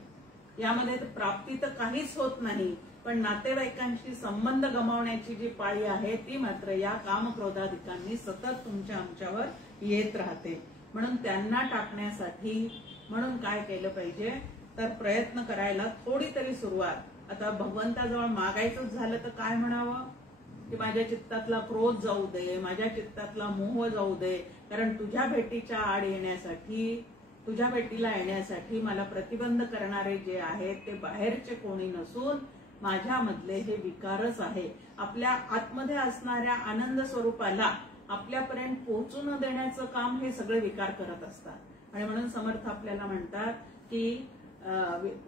यामध्ये प्राप्ती तर काहीच होत नाही, पण नातेवाईकांशी संबंध गमावण्याची जी पाळी आहे ती मात्र या कामक्रोधाधिकांनी सतत तुमच्या आमच्यावर येत राहते. म्हणून त्यांना टाकण्यासाठी म्हणून काय केलं पाहिजे तर प्रयत्न करायला थोडी तरी सुरुवात. आता भगवंताजवळ मागायचं झालं तर काय म्हणावं की माझ्या चित्तातला क्रोध जाऊ दे, माझ्या चित्तातला मोह जाऊ दे, कारण तुझ्या भेटीच्या आड येण्यासाठी, तुझ्या भेटीला येण्यासाठी मला प्रतिबंध करणारे जे आहेत ते बाहेरचे कोणी नसून माझ्यामधले हे विकारच आहे. आपल्या आतमध्ये असणाऱ्या आनंद स्वरूपाला आपल्यापर्यंत पोहोचू न देण्याचं काम हे सगळे विकार करत असतात. आणि म्हणून समर्थ आपल्याला म्हणतात की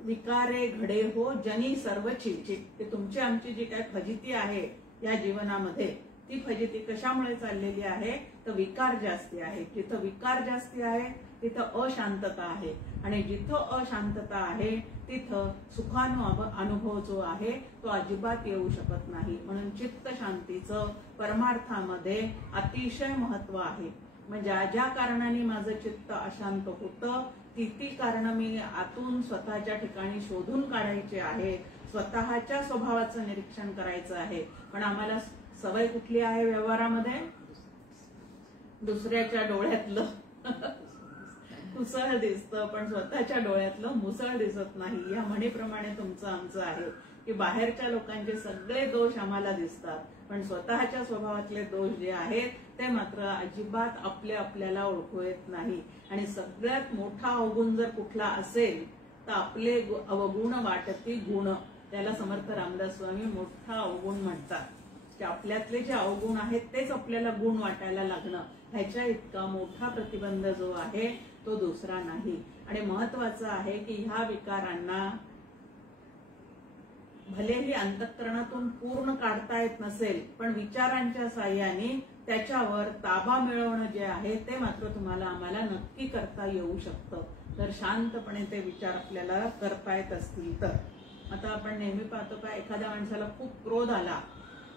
विकारे घडे हो जनी सर्व चिचित. तुमची आमची जी काय फजिती आहे या जीवनामध्ये ती फजिती कशामुळे चाललेली आहे तर विकार जास्ती आहे. जिथं विकार जास्ती आहे तिथं अशांतता आहे आणि जिथं अशांतता आहे तिथं सुखानुभव जो आहे तो अजिबात येऊ शकत नाही. म्हणून चित्त शांतीचं परमार्थामध्ये अतिशय महत्व आहे. म्हणजे ज्या कारणाने माझं चित्त अशांत होतं ती कारण मी आतून स्वतःच्या ठिकाणी शोधून काढायचे आहे, स्वतःच्या स्वभावाचं निरीक्षण करायचं आहे. पण आम्हाला सवय कुठली आहे व्यवहारामध्ये, दुसऱ्याच्या डोळ्यातलं मुसळ दिसतं पण स्वतःच्या डोळ्यातलं मुसळ दिसत नाही. या म्हणीप्रमाणे तुमचं आमचं आहे की बाहेरच्या लोकांचे सगळे दोष आम्हाला दिसतात पण स्वतःच्या स्वभावातले दोष जे आहेत ते मात्र अजिबात आपल्याला ओळखू येत नाही. आणि सगळ्यात मोठा अवगुण जर कुठला असेल तर आपले अवगुण वाटती गुण, त्याला समर्थ रामदास स्वामी मोठा अवगुण म्हणतात की आपल्यातले जे अवगुण आहेत तेच आपल्याला गुण वाटायला लागणं, ह्याच्या इतका मोठा प्रतिबंध जो आहे तो दुसरा नाही. आणि महत्वाचं आहे की ह्या विकारांना भलेही अंतःकरणातून पूर्ण काढता येत नसेल पण विचारांच्या साह्याने त्याच्यावर ताबा मिळवणं जे आहे ते मात्र तुम्हाला आम्हाला नक्की करता येऊ शकतं तर शांतपणे ते विचार आपल्याला करता येत असतील तर. आता आपण नेहमी पाहतो का एखाद्या माणसाला खूप क्रोध आला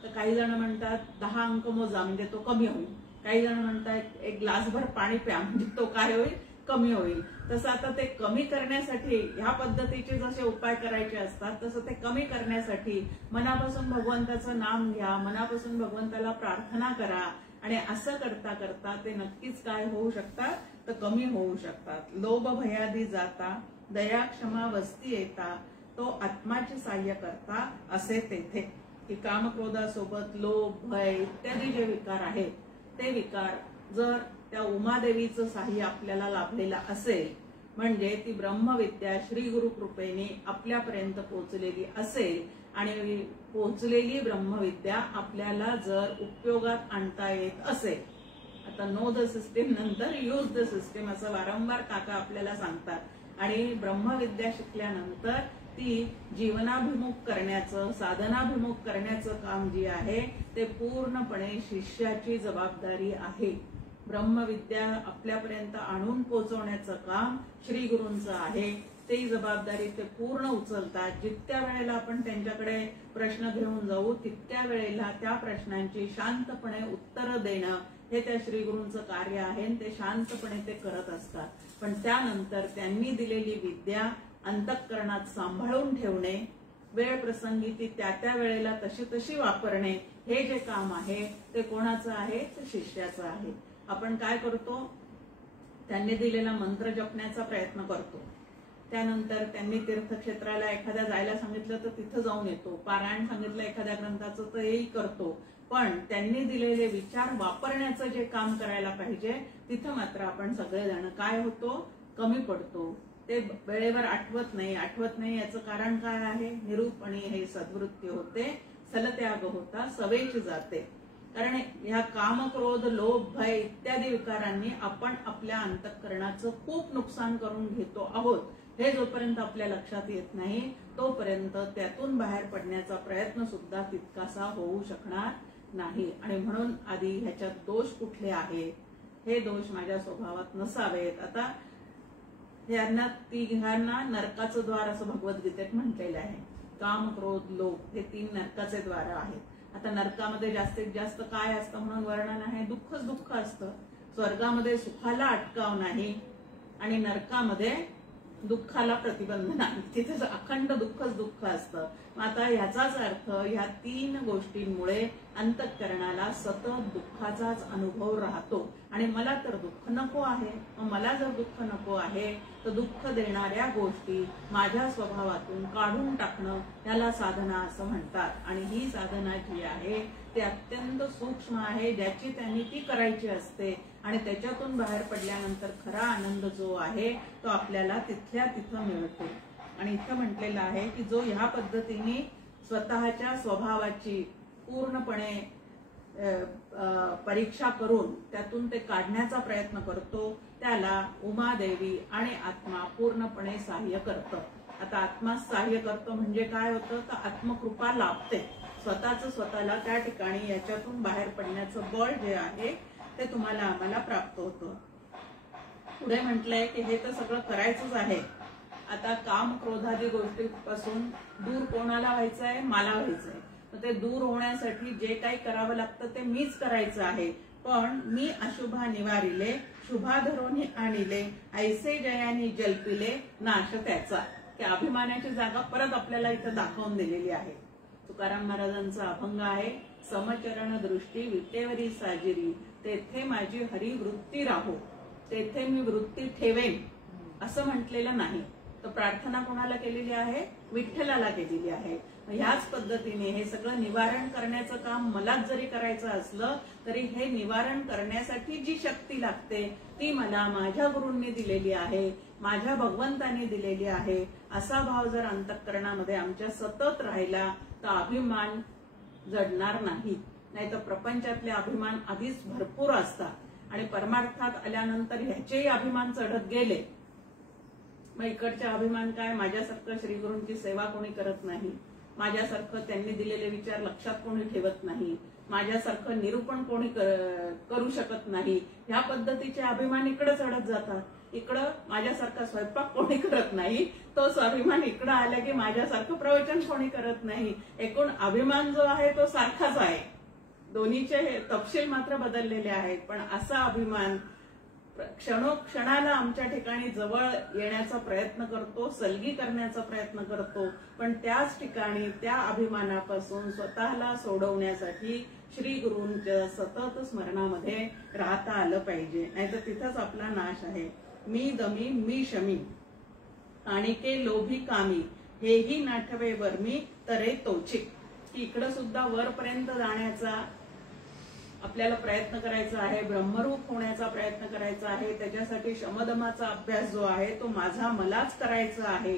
तर काही जण म्हणतात 10 अंक मोजा म्हणजे तो कमी होईल, काही जण म्हणतात एक ग्लासभर पाणी प्या म्हणजे तो काय होईल कमी होईल. तसं आता ते कमी करण्यासाठी ह्या पद्धतीचे जसे उपाय करायचे असतात तसं ते कमी करण्यासाठी मनापासून भगवंताचं नाम घ्या, मनापासून भगवंताला प्रार्थना करा आणि असं करता करता ते नक्कीच काय होऊ शकतात तर कमी होऊ शकतात. लोभ भयादी जाता दया क्षमा वस्ती येता तो आत्माचे साह्य करता असे तेथे. की कामक्रोधासोबत लोभ भय इत्यादी जे विकार आहेत ते विकार जर त्या उमादेवीचं साह्य आपल्याला लाभलेलं असेल म्हणजे ती ब्रह्मविद्या श्री गुरु कृपेने आपल्यापर्यंत पोहोचलेली असेल आणि पोहोचलेली ब्रह्मविद्या आपल्याला जर उपयोगात आणता येत असेल. आता नो द सिस्टीम नंतर यूज द सिस्टीम असं वारंवार काका आपल्याला सांगतात आणि ब्रह्मविद्या शिकल्यानंतर ती जीवनाभिमुख करण्याचं साधनाभिमुख करण्याचं काम जे आहे ते पूर्णपणे शिष्याची जबाबदारी आहे. ब्रह्मविद्या आपल्यापर्यंत आणून पोहोचवण्याचं काम श्री गुरूंचं आहे. ते जबाबदारी ते पूर्ण उचलतात. जितक्या वेळेला आपण त्यांच्याकडे प्रश्न घेऊन जाऊ तितक्या वेळेला त्या प्रश्नांची शांतपणे उत्तरं देणं हे त्या श्री गुरूंचं कार्य आहे आणि ते शांतपणे ते करत असतात. पण त्यानंतर त्यांनी दिलेली विद्या अंतःकरणात सांभाळून ठेवणे, वेळ प्रसंगी ती त्या वेळेला तशी तशी वापरणे हे जे काम आहे ते कोणाचं आहे तर शिष्याचं आहे. आपण काय करतो त्यांनी दिलेला मंत्र जपण्याचा प्रयत्न करतो, त्यानंतर त्यांनी तीर्थक्षेत्राला एखाद्या जायला सांगितलं तर तिथं जाऊन येतो, पारायण सांगितलं एखाद्या ग्रंथाचं तर हेही करतो. पण त्यांनी दिलेले विचार वापरण्याचं जे काम करायला पाहिजे तिथं मात्र आपण सगळेजण काय होतो कमी पडतो. ते वेळेवर आठवत नाही याचं कारण काय आहे निरूपणी हे सद्वृत्ती होते, सलत्याग होता, सवेच जाते. कारण ह्या काम क्रोध लोभ भय इत्यादी विकारांनी आपण आपल्या अंतःकरणाचं खूप नुकसान करून घेतो आहोत. हे जोपर्यंत आपल्या लक्षात येत नाही तोपर्यंत त्यातून बाहेर पडण्याचा प्रयत्न सुद्धा तितकासा होऊ शकणार नाही. आणि म्हणून आधी ह्याच्यात दोष कुठले आहेत, हे दोष माझ्या स्वभावात नसावेत. आता यांना तिघांना नरकाचं द्वार असं भगवद्गीतेत म्हटलेलं आहे. काम क्रोध लोभ हे 3 नरकाचे द्वार आहेत. आता नरकामध्ये जास्तीत जास्त काय असतं म्हणून वर्णन आहे, दुःखच दुःख असतं. स्वर्गामध्ये सुखाला अटकाव नाही आणि नरकामध्ये दुःखाला प्रतिबंध नाही, तिथे अखंड दुःखच दुःख असतं. आता ह्याचाच अर्थ ह्या 3 गोष्टींमुळे अंतःकरणाला सतत दुःखाचाच अनुभव राहतो. आणि मला तर दुःख नको आहे. मला जर दुःख नको आहे तर दुःख देणाऱ्या गोष्टी माझ्या स्वभावातून काढून टाकणं याला साधना असं म्हणतात. आणि ही साधना जी आहे ती अत्यंत सूक्ष्म आहे, ज्याची त्यांनी ती करायची असते. आणि त्याच्यातून बाहेर पडल्यानंतर खरा आनंद जो आहे तो आपल्याला तिथल्या तिथं मिळतो. आणि इथं म्हटलेलं आहे की जो ह्या पद्धतीने स्वतःच्या स्वभावाची पूर्णपणे परीक्षा करून त्यातून ते काढण्याचा प्रयत्न करतो त्याला उमादेवी आणि आत्मा पूर्णपणे सहाय्य करतं. आता आत्मा सहाय्य करतो म्हणजे काय होतं तर आत्मकृपा लाभते. स्वतःला त्या ठिकाणी याच्यातून बाहेर पडण्याचं बळ जे आहे ते तुम्हाला आम्हाला प्राप्त होतं. पुढे म्हटलंय की हे तर सगळं करायचंच आहे. आता काम क्रोधादी गोष्टीपासून दूर कोणाला व्हायचंय? मला व्हायचंय. तर ते दूर होण्यासाठी जे काही करावं लागतं ते मीच करायचं आहे. पण मी अशुभा निवारिले, शुभा धरोनी आणिले, ऐसे जयानी जल्पिले, नाश त्याचा. की अभिमानाची जागा परत आपल्याला इथं दाखवून दिलेली आहे. तुकाराम महाराजांचा अभंग आहे, समचरण दृष्टी विटेवरी साजिरी, तेथे माझी हरी वृत्ती राहो, तेथे मी वृत्ती ठेवेन असं म्हटलेलं नाही. तर प्रार्थना कोणाला केलेली आहे? विठ्ठलाला केलेली आहे. ह्याच पद्धतीने हे सगळं निवारण करण्याचं काम मलाच जरी करायचं असलं तरी हे निवारण करण्यासाठी जी शक्ती लागते ती मला माझ्या गुरूंनी दिलेली आहे, माझ्या भगवंतांनी दिलेली आहे. असा भाव जर अंतःकरणामध्ये आमच्या सतत राहिला तर अभिमान जडणार नाही. नाही तर प्रपंचातले अभिमान आधीच भरपूर असतात आणि परमार्थात आल्यानंतर ह्याचेही अभिमान चढत गेले. मग इकडचे अभिमान काय? माझ्यासारखं श्रीगुरूंची सेवा कोणी करत नाही, माझ्यासारखं त्यांनी दिलेले विचार लक्षात कोणी ठेवत नाही, माझ्यासारखं निरूपण कोणी करू शकत नाही. ह्या पद्धतीचे अभिमान इकडे चढत जातात. इकडं माझ्यासारखा स्वयंपाक कोणी करत नाही, तोच अभिमान इकडं आला की माझ्यासारखं प्रवचन कोणी करत नाही. एकूण अभिमान जो आहे तो सारखाच आहे. दोन्हीचे तपशील मात्र बदललेले आहेत. पण असा अभिमान क्षणोक्षणाला आमच्या ठिकाणी जवळ येण्याचा प्रयत्न करतो, सलगी करण्याचा प्रयत्न करतो. पण त्याच ठिकाणी त्या अभिमानापासून स्वतःला सोडवण्यासाठी श्री गुरूंच्या सतत स्मरणामध्ये राहता आलं पाहिजे. नाहीतर तिथंच आपला नाश आहे. मी दमी मी शमी आणि के लोभी कामी, हेही नाठवे वर्मी तरे तोचिक. इकडं सुद्धा वरपर्यंत जाण्याचा आपल्याला प्रयत्न करायचा आहे, ब्रह्मरूप होण्याचा प्रयत्न करायचा आहे. त्याच्यासाठी शमदमाचा अभ्यास जो आहे तो माझा मलाच करायचा आहे.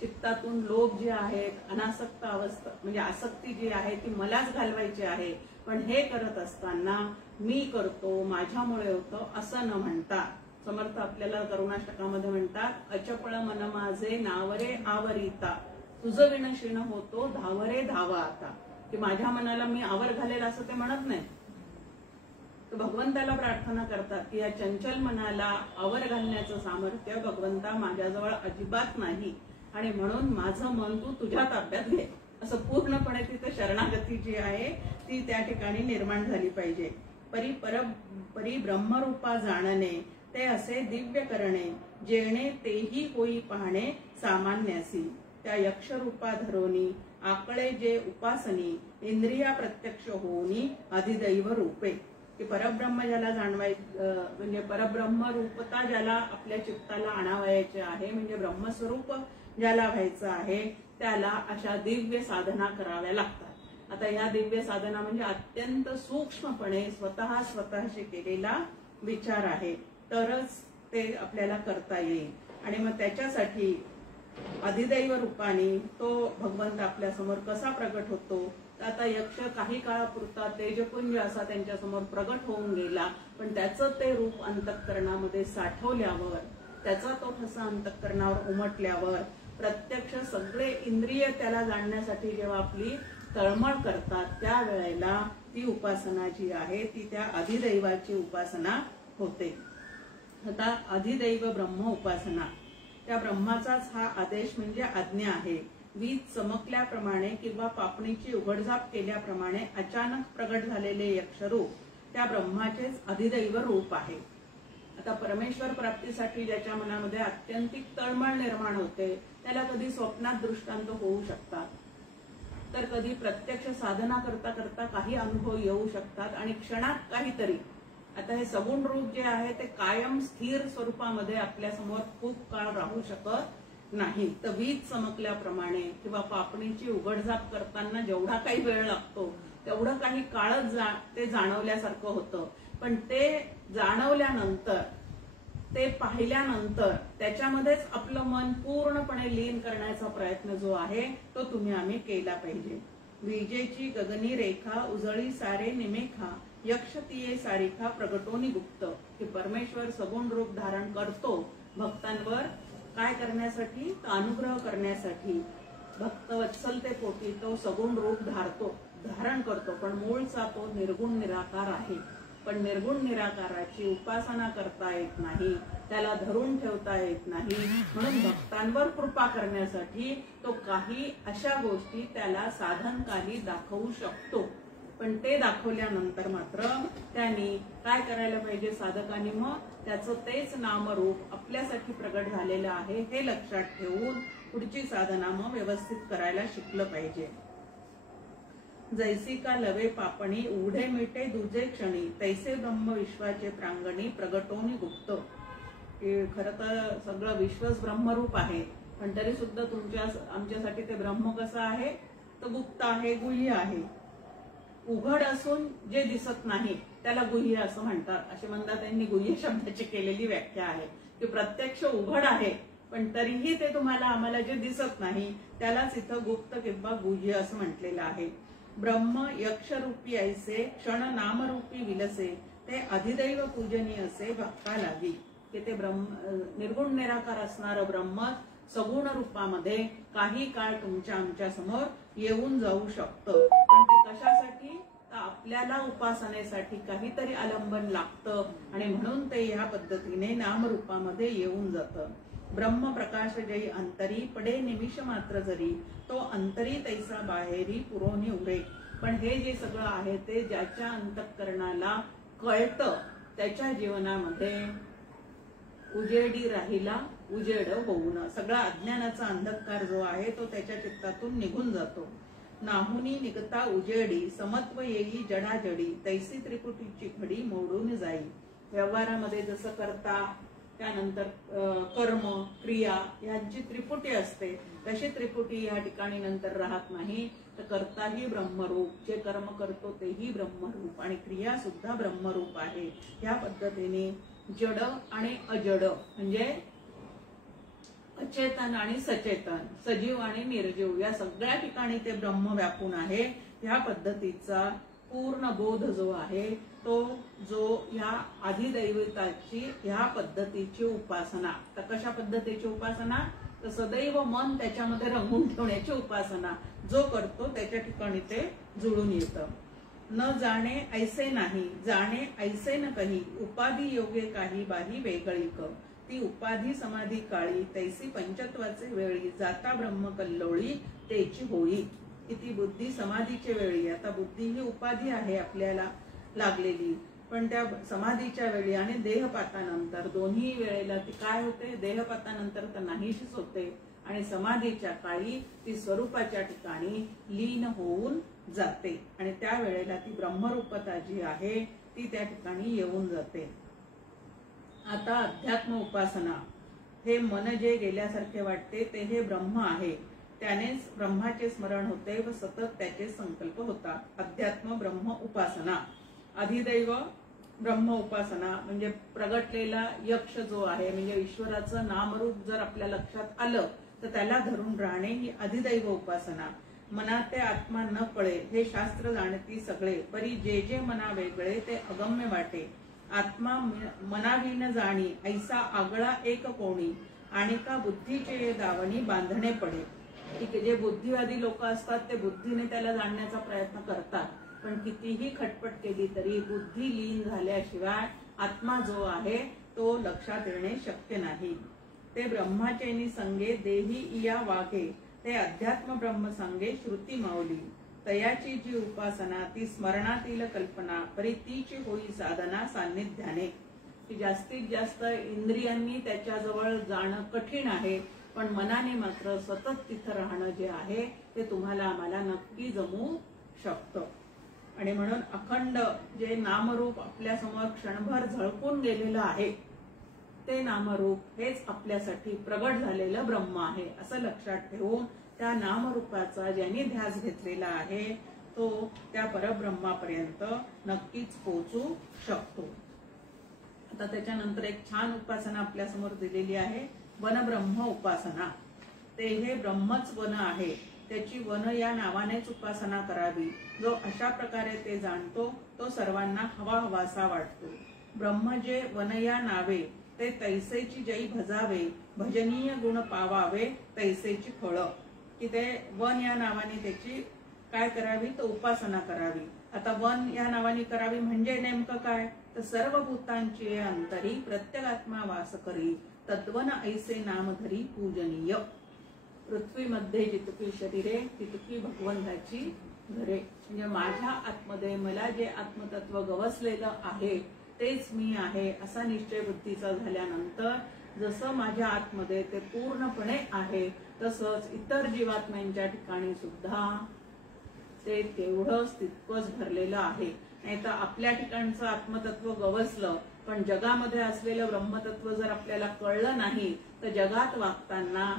चित्तातून लोभ जे आहेत, अनासक्त अवस्था म्हणजे आसक्ती जी आहे ती मलाच घालवायची आहे. पण हे करत असताना मी करतो, माझ्यामुळे होतं असं न म्हणता समर्थ आपल्याला करुणाष्टकामध्ये म्हणतात, अचपळ मन माझे नावरे आवरिता, तुझं विण शिण होतो धावरे धावा आता. की माझ्या मनाला मी आवर घालेल असं ते म्हणत नाही. तर भगवंताला प्रार्थना करतात की या चंचल मनाला आवर घालण्याचं सामर्थ्य भगवंता माझ्याजवळ अजिबात नाही आणि म्हणून माझं मन तू तुझ्या ताब्यात घे. असं पूर्णपणे तिथे शरणागती जी आहे ती त्या ठिकाणी निर्माण झाली पाहिजे. परी ब्रह्मरूपा जाणणे ते असे दिव्य करणे, जेणे तेही होई पाहणे सामान्यासी. त्या यक्षरूपा धरोनी आकळे जे उपासनी, इंद्रिया प्रत्यक्ष होऊनी अधिदैव रूपे. की परब्रह्म ज्याला म्हणजे परब्रह्म रूपता ज्याला आपल्या चित्ताला आणावायचे आहे, म्हणजे ब्रह्मस्वरूप ज्याला व्हायचं आहे त्याला अशा दिव्य साधना कराव्या लागतात. आता या दिव्य साधना म्हणजे अत्यंत सूक्ष्मपणे स्वतःशी केलेला विचार आहे, तरच ते आपल्याला करता येईल. आणि मग त्याच्यासाठी अधिदैव रूपाने तो भगवंत आपल्या समोर कसा प्रगट होतो. आता यक्ष काही काळापुरता तेजपुंज असा त्यांच्या समोर प्रगट होऊन गेला, पण त्याचं ते रूप अंतःकरणामध्ये साठवल्यावर, त्याचा तो ठसा अंतःकरणावर उमटल्यावर प्रत्यक्ष सगळे इंद्रिय त्याला जाणण्यासाठी जेव्हा आपली तळमळ करतात त्यावेळेला ती उपासना जी आहे ती त्या अधिदैवाची उपासना होते. आता अधिदैव ब्रह्म उपासना, त्या ब्रह्माचाच हा आदेश म्हणजे आज्ञा आहे. वीज चमकल्याप्रमाणे किंवा पापणीची उघडझाप केल्याप्रमाणे अचानक प्रगट झालेले यक्षरूप त्या ब्रह्माचेच अधिदैव रूप आहे. आता परमेश्वर प्राप्तीसाठी ज्याच्या मनामध्ये आत्यंतिक तळमळ निर्माण होते त्याला कधी स्वप्नात दृष्टांत होऊ शकतात, तर कधी प्रत्यक्ष साधना करता करता काही अनुभव येऊ शकतात आणि क्षणात काहीतरी. आता हे सगुण रूप जे आहे ते कायम स्थिर स्वरूपामध्ये आपल्या समोर खूप काळ राहू शकत नाही. तर वीज चमकल्याप्रमाणे किंवा पापणीची उघडझाप करताना जेवढा काही वेळ लागतो तेवढं काही काळच ते जाणवल्यासारखं होतं. पण ते जाणवल्यानंतर, ते पाहिल्यानंतर त्याच्यामध्येच आपलं मन पूर्णपणे लीन करण्याचा प्रयत्न जो आहे तो आम्ही केला पाहिजे. विजेची गगनी रेखा उजळी सारे निमेखा यक्ष तिये सारिखा प्रगटोनी गुप्त. की परमेश्वर सगुण रूप धारण करतो भक्तांवर काय करण्यासाठी? अनुग्रह करण्यासाठी. भक्त वत्सलतेपोटी तो सगुण रूप धारण करतो, पण मूळचा तो निर्गुण निराकार आहे. पण निर्गुण निराकाराची उपासना करता येत नाही, त्याला धरून ठेवता येत नाही. म्हणून भक्तांवर कृपा करण्यासाठी तो काही अशा गोष्टी त्याला साधनकाली दाखवू शकतो. पण ते दाखवल्यानंतर मात्र त्यांनी काय करायला पाहिजे? साधकांनी मग त्याचं तेच नामरूप आपल्यासाठी प्रगट झालेलं आहे हे लक्षात ठेवून पुढची साधना मग व्यवस्थित करायला शिकलं पाहिजे. जैसी का लवे पापणी उघडे मिटे दुजे क्षणी तैसे ब्रह्म विश्वाचे प्रांगणी प्रगटोनी गुप्त. खरं तर सगळं विश्वच ब्रह्मरूप आहे, पण तरी सुद्धा आमच्यासाठी ते ब्रह्म कसं आहे? तर गुप्त आहे, गुह्य आहे. उघड असून जे दिसत नाही त्याला गुह्य असं म्हणतात. असे म्हणतात त्यांनी गुह्य शब्दाची केलेली व्याख्या आहे की प्रत्यक्ष उघड आहे पण तरीही ते आम्हाला जे दिसत नाही त्यालाच इथं गुप्त किंवा गुह्य असं म्हटलेलं आहे. ब्रह्म यक्षरूपी ऐसे क्षण नामरूपी विलसे ते अधिदैव पूजनीय असे भक्ता लागी. की ते निर्गुण निराकार असणारं ब्रह्म सगुण रूपामध्ये काही काळ आमच्या समोर येऊन जाऊ शकतं. पण ते कशासाठी? तर आपल्याला उपासनेसाठी काहीतरी आलंबन लागतं आणि म्हणून ते ह्या पद्धतीने नामरूपामध्ये येऊन जातं. ब्रह्म प्रकाश जई अंतरी पडे निमिष मात्र जरी तो अंतरी तैसा बाहेरी पुरोनी उरे. पण हे जे सगळं आहे ते ज्याच्या अंतःकरणाला कळतं त्याच्या जीवनामध्ये उजेडी राहिला उजेड होऊन सगळा अज्ञानाचा अंधकार जो आहे तो त्याच्या चित्तातून निघून जातो. नाहुनी निघता उजेडी समत्व येई जडाजडी तैसी त्रिपुटीची घडी मोडून जाई. व्यवहारामध्ये जसं करता त्यानंतर कर्म क्रिया यांची त्रिपुटी असते तशी त्रिपुटी या ठिकाणी नंतर राहत नाही. तर कर्ताही ब्रह्मरूप, जे कर्म करतो तेही ब्रह्मरूप आणि क्रिया सुद्धा ब्रह्मरूप आहे. या पद्धतीने जड आणि अजड म्हणजे अचेतन आणि सचेतन, सजीव आणि निर्जीव या सगळ्या ठिकाणी ते ब्रह्म व्यापून आहे. ह्या पद्धतीचा पूर्ण बोध जो आहे तो जो ह्या अधिदैवताची ह्या पद्धतीची उपासना. तर कशा पद्धतीची उपासना? तर सदैव मन त्याच्यामध्ये रंगून ठेवण्याची उपासना जो करतो त्याच्या ठिकाणी ते जुळून येतं. न जाणे ऐसे नाही जाणे ऐसे न कही उपाधी योगे काही बाही वेगळीक. ती उपाधी समाधी काळी तैसी पंचत्वाचे वेळी जाता ब्रह्म कल्लोळी तेची होळी. किती बुद्धी समाधीच्या वेळी. आता बुद्धी ही उपाधी आहे आपल्याला लागलेली, पण त्या समाधीच्या वेळी आणि देहपातानंतर दोन्ही वेळेला ती काय होते? देहपातानंतर तर नाहीशीच होते आणि समाधीच्या काळी ती स्वरूपाच्या ठिकाणी लीन होऊन जाते आणि त्या वेळेला ती ब्रह्मरूपता जी आहे ती त्या ठिकाणी येऊन जाते. आता अध्यात्म उपासना. हे मन जे गेल्यासारखे वाटते ते हे ब्रह्म आहे, त्यानेच ब्रह्माचे स्मरण होते व सतत त्याचे संकल्प होतात. अध्यात्म ब्रह्म उपासना. अधिदैव ब्रह्म उपासना म्हणजे प्रगटलेला यक्ष जो आहे म्हणजे ईश्वराचं नामरूप जर आपल्या लक्षात आलं तर त्याला धरून राहणे ही अधिदैव उपासना. मना ते आत्मा न कळे हे शास्त्र जाणती सगळे परी जे जे मना वेगळे ते अगम्य वाटे. आत्मा मनाविन जाणी ऐसा आगळा एक कोणी आणि का बुद्धीचे दावणी बांधणे पडे. जे बुद्धिवादी लोक असतात ते बुद्धीने त्याला जाणण्याचा प्रयत्न करतात, पण कितीही खटपट केली तरी बुद्धी लीन झाल्याशिवाय आत्मा जो आहे तो लक्षात येणे शक्य नाही. ते ब्रह्माचेनी संगे देही इया वाघे ते अध्यात्म ब्रह्म संगे श्रुती माऊली. तयाची जी उपासना ती स्मरणातील कल्पना परी तीची होई साधना सान्निध्याने. की जास्तीत जास्त इंद्रियांनी त्याच्याजवळ जाणं कठीण आहे, पण मनाने मात्र सतत तिथं राहणं जे आहे ते तुम्हाला आम्हाला नक्की जमू शकतं. आणि म्हणून अखंड जे नामरूप आपल्या समोर क्षणभर झळकून गेलेलं आहे ते नामरूप हेच आपल्यासाठी प्रगट झालेलं ब्रह्म आहे असं लक्षात ठेवून त्या नामरूपाचा ज्यांनी ध्यास घेतलेला आहे तो त्या परब्रह्मापर्यंत नक्कीच पोहोचू शकतो. आता त्याच्यानंतर एक छान उपासना आपल्या समोर दिलेली आहे, वनब्रह्म उपासना. ते हे ब्रह्मच वन आहे, त्याची वन या नावानेच उपासना करावी. जो अशा प्रकारे ते जाणतो तो सर्वांना हवा हवासा वाटतो. ब्रह्म जे वन या नावे ते तैसेची जई भजावे, भजनीय गुण पावावे तैसेची फळं. की ते वन या नावाने त्याची काय करावी, तर उपासना करावी. आता वन या नावाने करावी म्हणजे नेमकं काय, तर सर्व भूतांची अंतरी प्रत्यगात्मा वास करी, तद्वन ऐसे नामधरी पूजनीय. पृथ्वीमध्ये जितकी शरीरे तितकी भगवंताची घरे. म्हणजे माझ्या आतमध्ये मला जे आत्मतत्व गवसलेलं आहे तेच मी आहे असा निश्चय बुद्धीचा झाल्यानंतर जसं माझ्या आतमध्ये ते पूर्णपणे आहे तसंच इतर जीवात्म्यांच्या ठिकाणी सुद्धा ते तेवढंच तितकंच भरलेलं आहे. नाही तर आपल्या ठिकाणचं आत्मतत्व गवसलं पण जगामध्ये असलेलं ब्रह्मतत्व जर आपल्याला कळलं नाही तर जगात वागताना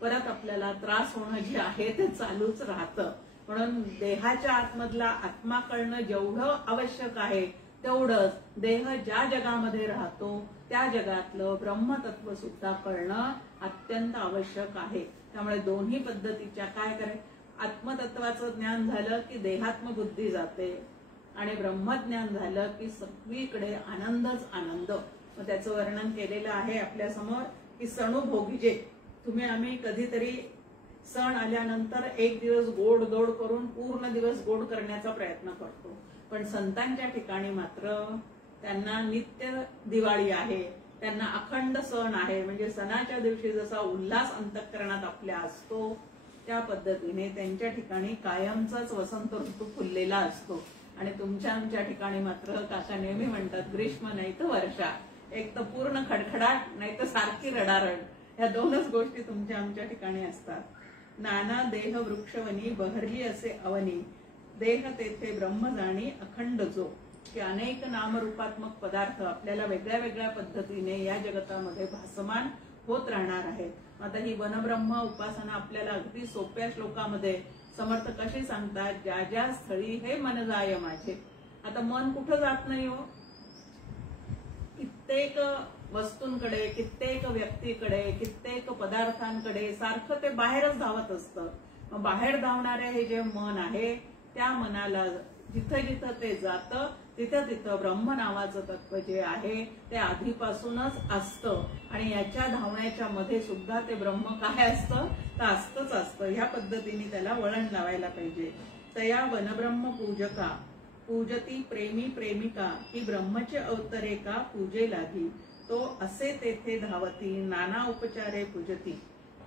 परत आपल्याला त्रास होणं जे आहे ते चालूच राहतं. म्हणून देहाच्या आतमधला आत्मा कळणं जेवढं आवश्यक आहे तेवढंच देह ज्या जगामध्ये राहतो त्या जगातलं ब्रह्मतत्व सुद्धा कळणं अत्यंत आवश्यक आहे. त्यामुळे दोन्ही पद्धतीच्या काय करायचं, आत्मतत्वाचं ज्ञान झालं की देहात्म बुद्धी जाते आणि ब्रह्मज्ञान झालं की सगळीकडे आनंदच आनंद. मग त्याचं वर्णन केलेलं आहे आपल्या समोर की सणुभोगीजे. आम्ही कधीतरी सण आल्यानंतर एक दिवस गोड गोड करून पूर्ण दिवस गोड करण्याचा प्रयत्न करतो, पण संतांच्या ठिकाणी मात्र त्यांना नित्य दिवाळी आहे, त्यांना अखंड सण आहे. म्हणजे सणाच्या दिवशी जसा उल्हास अंतःकरणात आपल्या असतो त्या पद्धतीने त्यांच्या ठिकाणी कायमचाच वसंत ऋतू फुललेला असतो. आणि तुमच्या आमच्या ठिकाणी मात्र काका नेहमी म्हणतात ग्रीष्म नाही तर वर्षा, एक तर पूर्ण खडखडाट नाही तर सारखी रडारड. ह्या दोनच गोष्टी तुमच्या आमच्या ठिकाणी असतात. नाना देह वृक्षवनी बहरली असे अवनी, देह तेथे ब्रह्म जाणी अखंड जो. की अनेक नामरूपात्मक पदार्थ आपल्याला वेगळ्या वेगळ्या पद्धतीने या जगतामध्ये भासमान होत राहणार आहेत. आता ही वनब्रह्म उपासना आपल्याला अगदी सोप्या श्लोकामध्ये समर्थ कशी सांगतात, ज्या ज्या स्थळी हे मन जाय माझे. आता मन कुठं जात नाही हो, कित्येक वस्तूंकडे, कित्येक व्यक्तीकडे, कित्येक पदार्थांकडे सारखं ते बाहेरच धावत असतं. मग बाहेर धावणारे हे जे मन आहे त्या मनाला जिथं जिथं ते जातं तिथं तिथं ब्रह्म नावाचं तत्व जे आहे ते आधीपासूनच असतं. आणि याच्या धावण्याच्या मध्ये सुद्धा ते ब्रह्म काय असतं तर असतंच असतं. ह्या पद्धतीने त्याला वळण लावायला पाहिजे. तया वनब्रह्म पूजका पूजती प्रेमी प्रेमिका, ही ब्रह्मचे अवतरे का पूजे लागी, तो असे तेथे धावती नाना उपचारे पूजती.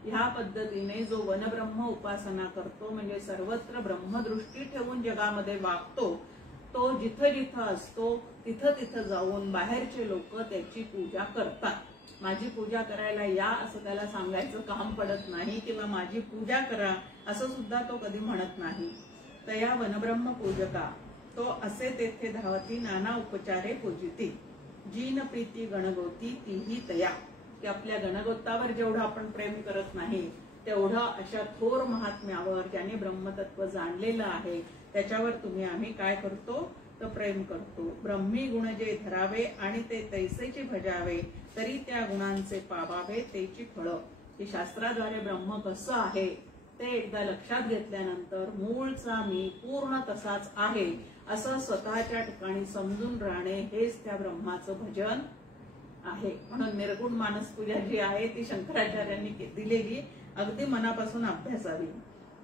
ह्या पद्धतीने जो वनब्रह्म उपासना करतो म्हणजे सर्वत्र ब्रह्मदृष्टी ठेवून जगामध्ये वागतो, तो जिथं जिथं असतो तिथं तिथं जाऊन बाहेरचे लोक त्याची पूजा करतात. माझी पूजा करायला या असं त्याला सांगायचं काम पडत नाही किंवा माझी पूजा करा असं सुद्धा तो कधी म्हणत नाही. तया वनब्रह्म पूजका, तो असे तेथे धावती नाना उपचारे पूजिती. जीन प्रीती गणगोती तीही तया. की आपल्या गणगोतावर जेवढं आपण प्रेम करत नाही तेवढं अशा थोर महात्म्यावर ज्याने ब्रह्मतत्व जाणलेलं आहे त्याच्यावर आम्ही काय करतो तर प्रेम करतो. ब्रह्मी गुण जे धरावे आणि ते तैसेची भजावे, तरी त्या गुणांचे पावावे तेची फळं. की शास्त्राद्वारे ब्रह्म कसं आहे ते एकदा लक्षात घेतल्यानंतर मूळचा मी पूर्ण तसाच आहे असं स्वतःच्या ठिकाणी समजून राहणे हेच त्या ब्रह्माचं भजन आहे. म्हणून निर्गुण मानस पूजा जी आहे ती शंकराचार्यांनी दिलेली अगदी मनापासून अभ्यासावी.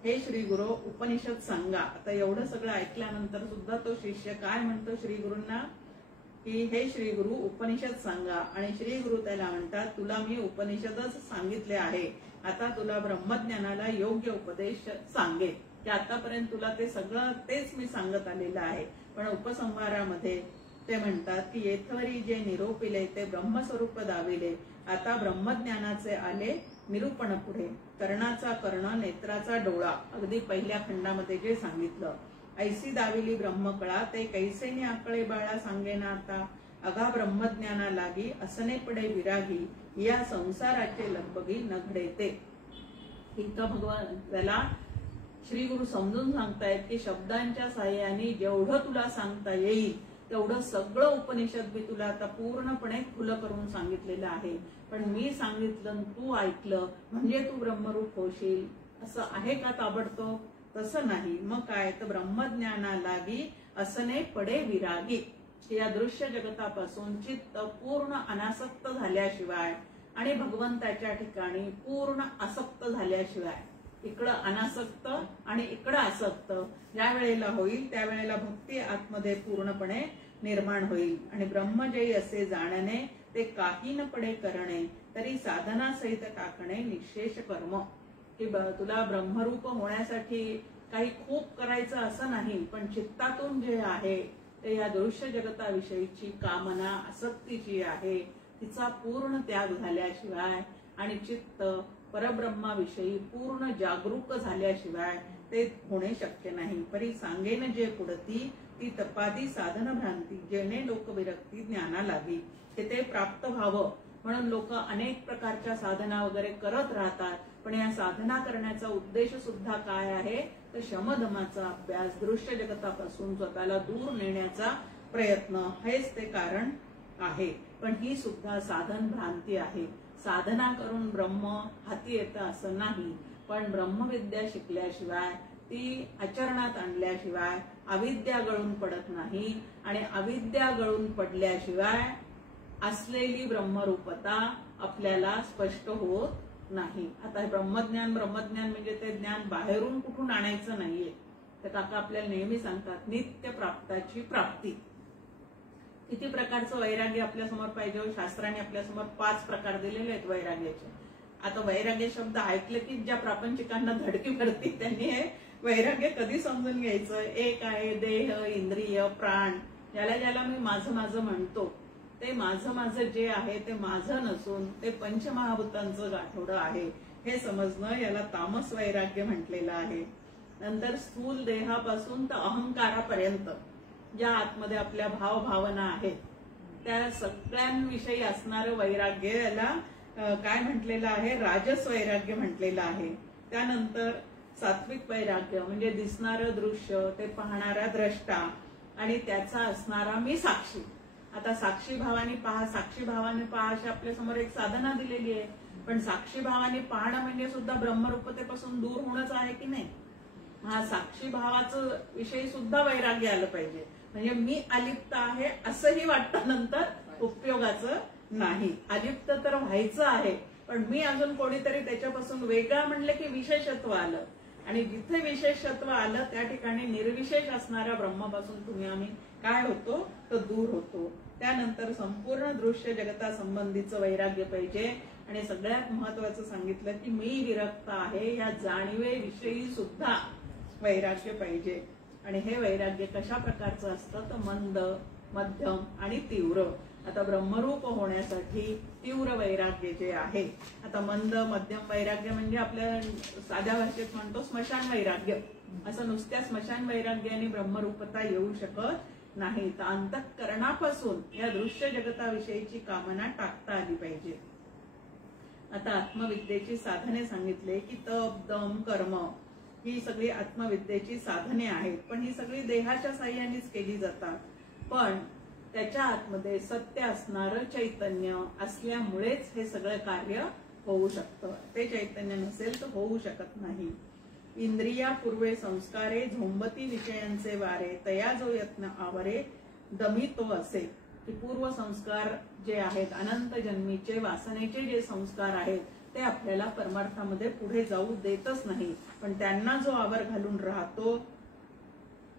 हे श्री गुरु उपनिषद सांगा. आता एवढं सगळं ऐकल्यानंतर सुद्धा तो शिष्य काय म्हणतो श्री गुरूंना की हे श्री गुरु उपनिषद सांगा. आणि श्री गुरु त्याला म्हणतात तुला मी उपनिषदच सांगितले आहे, आता तुला ब्रह्मज्ञानाला योग्य उपदेश सांगेल. की आतापर्यंत तुला ते सगळं तेच मी सांगत आलेलं आहे, पण उपसंहारामध्ये ते म्हणतात की येथवरी जे निरोपिले ते ब्रह्मस्वरूप दाविले, आता ब्रह्मज्ञानाचे आले निरूपण पुढे. कर्णाचा कर्ण, नेत्राचा डोळा, अगदी पहिल्या खंडामध्ये जे सांगितलं. ऐसी दाविली ब्रह्मकळा, ते कैसेने आकळे बाळा सांगेना आता. अगा ब्रह्मज्ञाना लागी, असने पडे विरागी, या संसाराचे लगबगी न घडेते. इथं भगवान त्याला श्री गुरु समजून सांगतायत की शब्दांच्या साह्याने जेवढं तुला सांगता येईल तेवढं सगळं उपनिषद मी तुला आता पूर्णपणे खुलं करून सांगितलेलं आहे. पण मी सांगितलं तू ऐकलं म्हणजे तू ब्रह्मरूप होशील असं आहे का ताबडतोब? तसं नाही. मग काय तर ब्रह्मज्ञाना लागी असने पडे विरागी. या दृश्य जगतापासून चित्त पूर्ण अनासक्त झाल्याशिवाय आणि भगवंताच्या ठिकाणी पूर्ण आसक्त झाल्याशिवाय, इकडं अनासक्त आणि इकडं आसक्त ज्या वेळेला होईल त्यावेळेला भक्ती आतमध्ये पूर्णपणे निर्माण होईल. आणि ब्रह्मजयी असे जाणणे, ते काही न पडे करणे, तरी साधना सहित टाकणे निशेष कर्म. की तुला ब्रह्मरूप होण्यासाठी काही खूप करायचं असं नाही, पण चित्तातून जे आहे ते या दृश्य जगताविषयीची कामना आसक्तीची आहे तिचा पूर्ण त्याग झाल्याशिवाय आणि चित्त परब्रह्माविषयी पूर्ण जागरूक झाल्याशिवाय ते होणे शक्य नाही. परी सांगेन जे पुढती, ती तपादी साधन भ्रांती, जेणे लोक विरक्ती ज्ञाना लागी. ते प्राप्त व्हावं म्हणून लोक अनेक प्रकारच्या साधना वगैरे करत राहतात. पण या साधना करण्याचा उद्देश सुद्धा काय आहे तर शमधमाचा अभ्यास, दृश्य जगतापासून स्वतःला दूर नेण्याचा प्रयत्न, हेच ते कारण आहे. पण ही सुद्धा साधन भ्रांती आहे. साधना करून ब्रह्म हाती येतं असं नाही, पण ब्रह्मविद्या शिकल्याशिवाय ती आचरणात आणल्याशिवाय अविद्या गळून पडत नाही. आणि अविद्या गळून पडल्याशिवाय असलेली ब्रह्मरूपता आपल्याला स्पष्ट होत नाही. आता ब्रह्मज्ञान म्हणजे ते ज्ञान बाहेरून कुठून आणायचं नाहीये. तर काका आपल्याला नेहमी सांगतात नित्य प्राप्ताची प्राप्ती. किती प्रकारचं वैराग्य आपल्या समोर पाहिजे? शास्त्राने आपल्या समोर 5 प्रकार दिलेले आहेत वैराग्याचे. आता वैराग्य शब्द ऐकले की ज्या प्रापंचिकांना धडकी भरती त्यांनी हे वैराग्य कधी समजून घ्यायचं. एक आहे देह, इंद्रिय, प्राण, ज्याला मी माझं म्हणतो ते माझं जे आहे ते माझं नसून ते पंचमहाभूतांचं गाठोडं आहे हे समजणं, याला तामस वैराग्य म्हटलेलं आहे. नंतर स्थूल देहापासून तर अहंकारापर्यंत ज्या आतमध्ये आपल्या भावना आहेत त्या सगळ्यांविषयी असणारं वैराग्य याला काय म्हटलेलं आहे? राजस वैराग्य म्हटलेलं आहे. त्यानंतर सात्विक वैराग्य म्हणजे दिसणारं दृश्य, ते पाहणारा द्रष्टा आणि त्याचा असणारा मी साक्षी. आता साक्षी भावाने पहा अशी आपल्या समोर एक साधना दिलेली आहे. पण साक्षी भावाने पाहणं म्हणजे सुद्धा ब्रह्मरूपतेपासून दूर होणंच आहे की नाही? हा साक्षी भावाचं विषयी सुद्धा वैराग्य आलं पाहिजे. म्हणजे मी अलिप्त आहे असंही वाटतं नंतर उपयोगाचं नाही. अलिप्त तर व्हायचं आहे, पण मी अजून कोणीतरी त्याच्यापासून वेगळा म्हणले की विशेषत्व आलं. आणि जिथे विशेषत्व आलं त्या ठिकाणी निर्विशेष असणाऱ्या ब्रह्मापासून आम्ही काय होतो तर दूर होतो. त्यानंतर संपूर्ण दृश्य जगता संबंधीचं वैराग्य पाहिजे. आणि सगळ्यात महत्वाचं सांगितलं की मी विरक्त आहे या जाणीवेविषयी सुद्धा वैराग्य पाहिजे. आणि हे वैराग्य कशा प्रकारचं असतं तर मंद, मध्यम आणि तीव्र. आता ब्रह्मरूप होण्यासाठी तीव्र वैराग्य जे आहे, आता मंद मध्यम वैराग्य म्हणजे आपल्या साध्या भाषेत म्हणतो स्मशान वैराग्य. असं नुसत्या स्मशान वैराग्याने ब्रह्मरूपता येऊ शकत नाही. तर अंतःकरणापासून या दृश्य जगताविषयीची कामना टाकता आली पाहिजे. आता आत्मविद्येची साधने सांगितले की तप, दम, कर्म ही सगळी आत्मविद्येची साधने आहेत. पण ही सगळी देहाच्या साह्यानेच केली जातात. पण त्याच्या आतमध्ये सत्य असणारं चैतन्य असल्यामुळेच हे सगळं कार्य होऊ शकतं. ते चैतन्य नसेल तर होऊ शकत नाही. इंद्रिया पूर्वे संस्कारे, झोंबती विषयांचे वारे, तया जो यत्न आवरे, दमी तो असे. की पूर्व संस्कार जे आहेत, अनंत जन्मीचे वासनेचे जे संस्कार आहेत ते आपल्याला परमार्थामध्ये पुढे जाऊ देतच नाही. पण त्यांना जो आवर घालून राहतो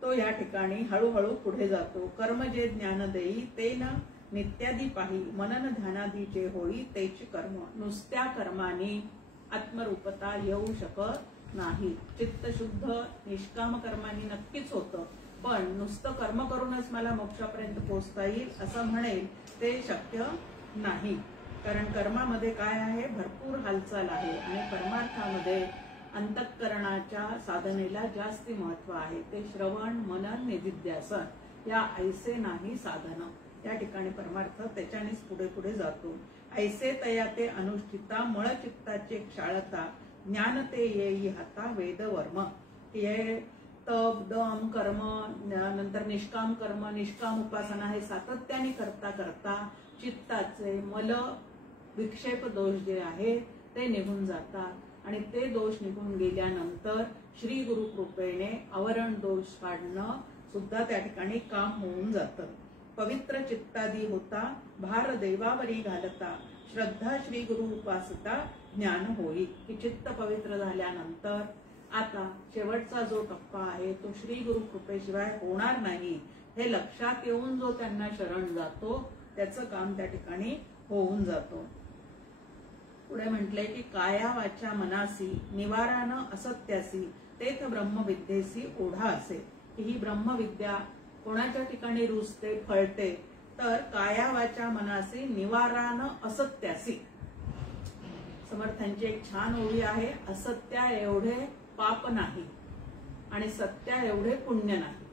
तो या ठिकाणी हळूहळू पुढे जातो. कर्म जे ज्ञान देई ते न नित्यादी पाही, मनन ध्यानादी जे होई तेच कर्म. नुसत्या कर्माने आत्मरूपता येऊ शकत नाही. चित्त शुद्ध निष्काम कर्माने नक्कीच होतं, पण नुसतं कर्म करूनच मला मोक्षापर्यंत पोहोचता येईल असं म्हणेल ते शक्य नाही. कारण कर्मामध्ये काय आहे, भरपूर हालचाल आहे आणि परमार्थामध्ये अंतःकरणाच्या साधनेला जास्ती महत्व आहे. ते श्रवण, मनन, निधिध्यासन या ऐसे नाही साधन. या ठिकाणी परमार्थ त्याच्यानेच पुढे पुढे जातो. ऐसे तया ते अनुष्ठिता मळ चित्ताचे क्षाळता ज्ञान ते येई हाता वेद वर्म. हे तप, दम, कर्म, नंतर निष्काम कर्म, निष्काम उपासना हे सातत्याने करता करता चित्ताचे मल विक्षेप दोष जे आहे ते निघून जातात आणि ते दोष निघून गेल्यानंतर श्री गुरु कृपेने आवरण दोष काढणं सुद्धा त्या ठिकाणी काम होऊन जातं. पवित्र चित्तादी होता भार देवावरी घालता श्रद्धा श्री गुरु उपासता ज्ञान होई. की चित्त पवित्र झाल्यानंतर आता शेवटचा जो टप्पा आहे तो श्री गुरु कृपेशिवाय होणार नाही हे लक्षात येऊन जो त्यांना शरण जातो त्याचं काम त्या ठिकाणी होऊन जातो. पुढे म्हटलंय की काया वाचा मनासी निवारानं असत्यासी तेथ ब्रह्मविद्येसी ओढा असे. की ही ब्रह्मविद्या कोणाच्या ठिकाणी रुजते, फळते, तर काया वाचा मनासी निवारानं असत्यासी. समर्थांची एक छान ओळी आहे, असत्या एवढे पाप नाही आणि सत्या एवढे पुण्य नाही.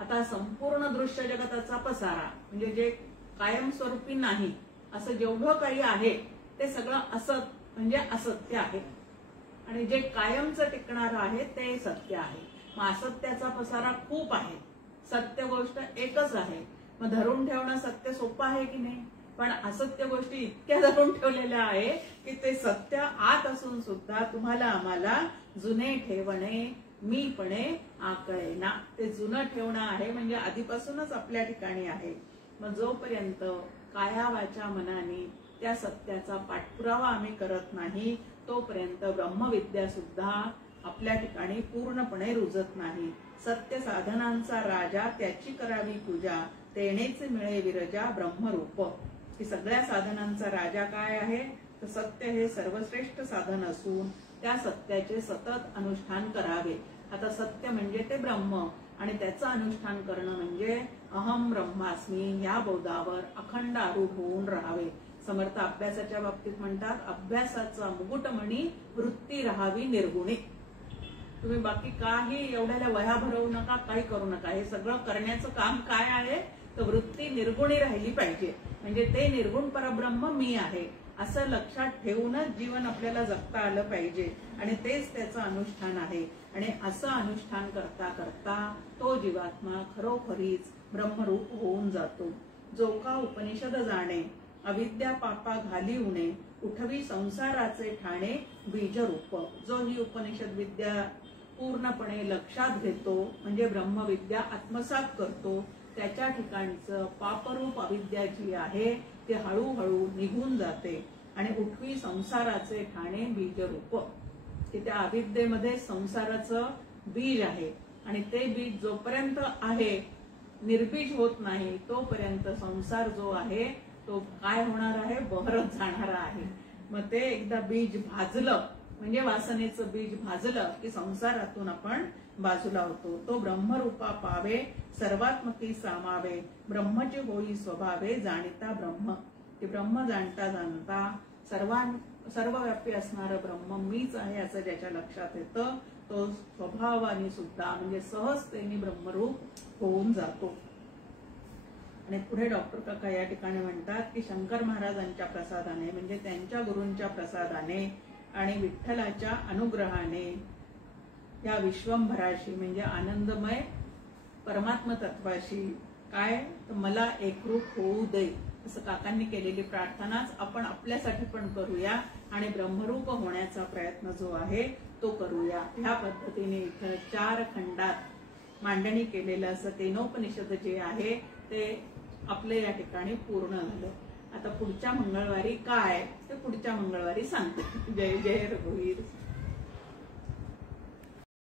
आता संपूर्ण दृश्य जगताचा पसारा म्हणजे जे कायमस्वरूपी नाही असं जेवढं काही आहे ते सगळं असत म्हणजे असत्य आहे आणि जे कायमचं टिकणारं आहे ते सत्य आहे. मग असत्याचा पसारा खूप आहे, सत्य गोष्ट एकच आहे. मग धरून ठेवणं सत्य सोपं आहे की नाही, पण असत्य गोष्टी इतक्या धरून ठेवलेल्या आहे की ते सत्य आत असून सुद्धा तुम्हाला आम्हाला जुने ठेवणे मीपणे आकळेना. ते जुनं ठेवणं आहे म्हणजे आधीपासूनच आपल्या ठिकाणी आहे. मग जोपर्यंत काया वाचा मनाने त्या सत्याचा पाठपुरावा आम्ही करत नाही तोपर्यंत ब्रह्मविद्या सुद्धा आपल्या ठिकाणी पूर्णपणे रुजत नाही. सत्य साधनांचा राजा त्याची करावी पूजा तेनेच मिळे विरजा ब्रह्मरूप. की सगळ्या साधनांचा राजा काय आहे तर सत्य हे सर्वश्रेष्ठ साधन असून त्या सत्याचे सतत अनुष्ठान करावे. आता सत्य म्हणजे ते ब्रह्म आणि त्याचं अनुष्ठान करणं म्हणजे अहम ब्रह्मास्मी या बोधावर अखंड आरूढ होऊन राहावे. समर्थ अभ्यासाच्या बाबतीत म्हणतात अभ्यासाचा मुकुटमणी वृत्ती राहावी निर्गुणी. तुम्ही बाकी काही एवढ्याला वह्या भरवू नका, काही करू नका. हे सगळं करण्याचं काम काय आहे तर वृत्ती निर्गुणी राहिली पाहिजे. म्हणजे ते निर्गुण परब्रह्म मी आहे असं लक्षात ठेवूनच जीवन आपल्याला जगता आलं पाहिजे आणि तेच त्याचं अनुष्ठान आहे. आणि असं अनुष्ठान करता करता तो जीवात्मा खरोखरीच ब्रह्मरूप होऊन जातो. जो का उपनिषद जाणे अविद्या पापा घाली उणे उठवी संसाराचे ठाणे बीजरूप. जो ही उपनिषद विद्या पूर्णपणे लक्षात घेतो म्हणजे ब्रह्मविद्या आत्मसात करतो त्याच्या ठिकाणचं पापरूप अविद्या जी आहे ते हळूहळू निघून जाते आणि उठवी संसाराचे ठाणे बीजरूप. की त्या अविद्येमध्ये संसाराचं बीज आहे आणि ते बीज जोपर्यंत आहे निर्बीज होत नाही तोपर्यंत संसार जो आहे तो काय होणार आहे, बहरत जाणार आहे. मग ते एकदा बीज भाजलं म्हणजे वासनेचं बीज भाजलं की संसारातून आपण बाजूला होतो. तो ब्रह्मरूपा पावे सर्वात्मकी सामावे ब्रह्मची होई स्वभावे जाणिता ब्रह्म. की ब्रह्म जाणता जाणता सर्वव्यापी असणारं ब्रह्म मीच आहे असं ज्याच्या लक्षात येतं तो स्वभावाने सुद्धा म्हणजे सहजतेने ब्रह्मरूप होऊन जातो. आणि पुढे डॉक्टर काका या ठिकाणी म्हणतात की शंकर महाराजांच्या प्रसादाने म्हणजे त्यांच्या गुरूंच्या प्रसादाने आणि विठ्ठलाच्या अनुग्रहाने या विश्वंभराशी म्हणजे आनंदमय परमात्म तत्वाशी काय तर मला एकरूप होऊ दे असं काकांनी केलेली प्रार्थनाच आपण आपल्यासाठी पण करूया आणि ब्रह्मरूप होण्याचा प्रयत्न जो आहे तो करूया. ह्या पद्धतीने इथं 4 खंडात मांडणी केलेलं असं केनोपनिषद जे आहे ते आपल्या या ठिकाणी पूर्ण झालं. आता पुढच्या मंगळवारी काय ते पुढच्या मंगळवारी सांगते. जय जय रघुवीर.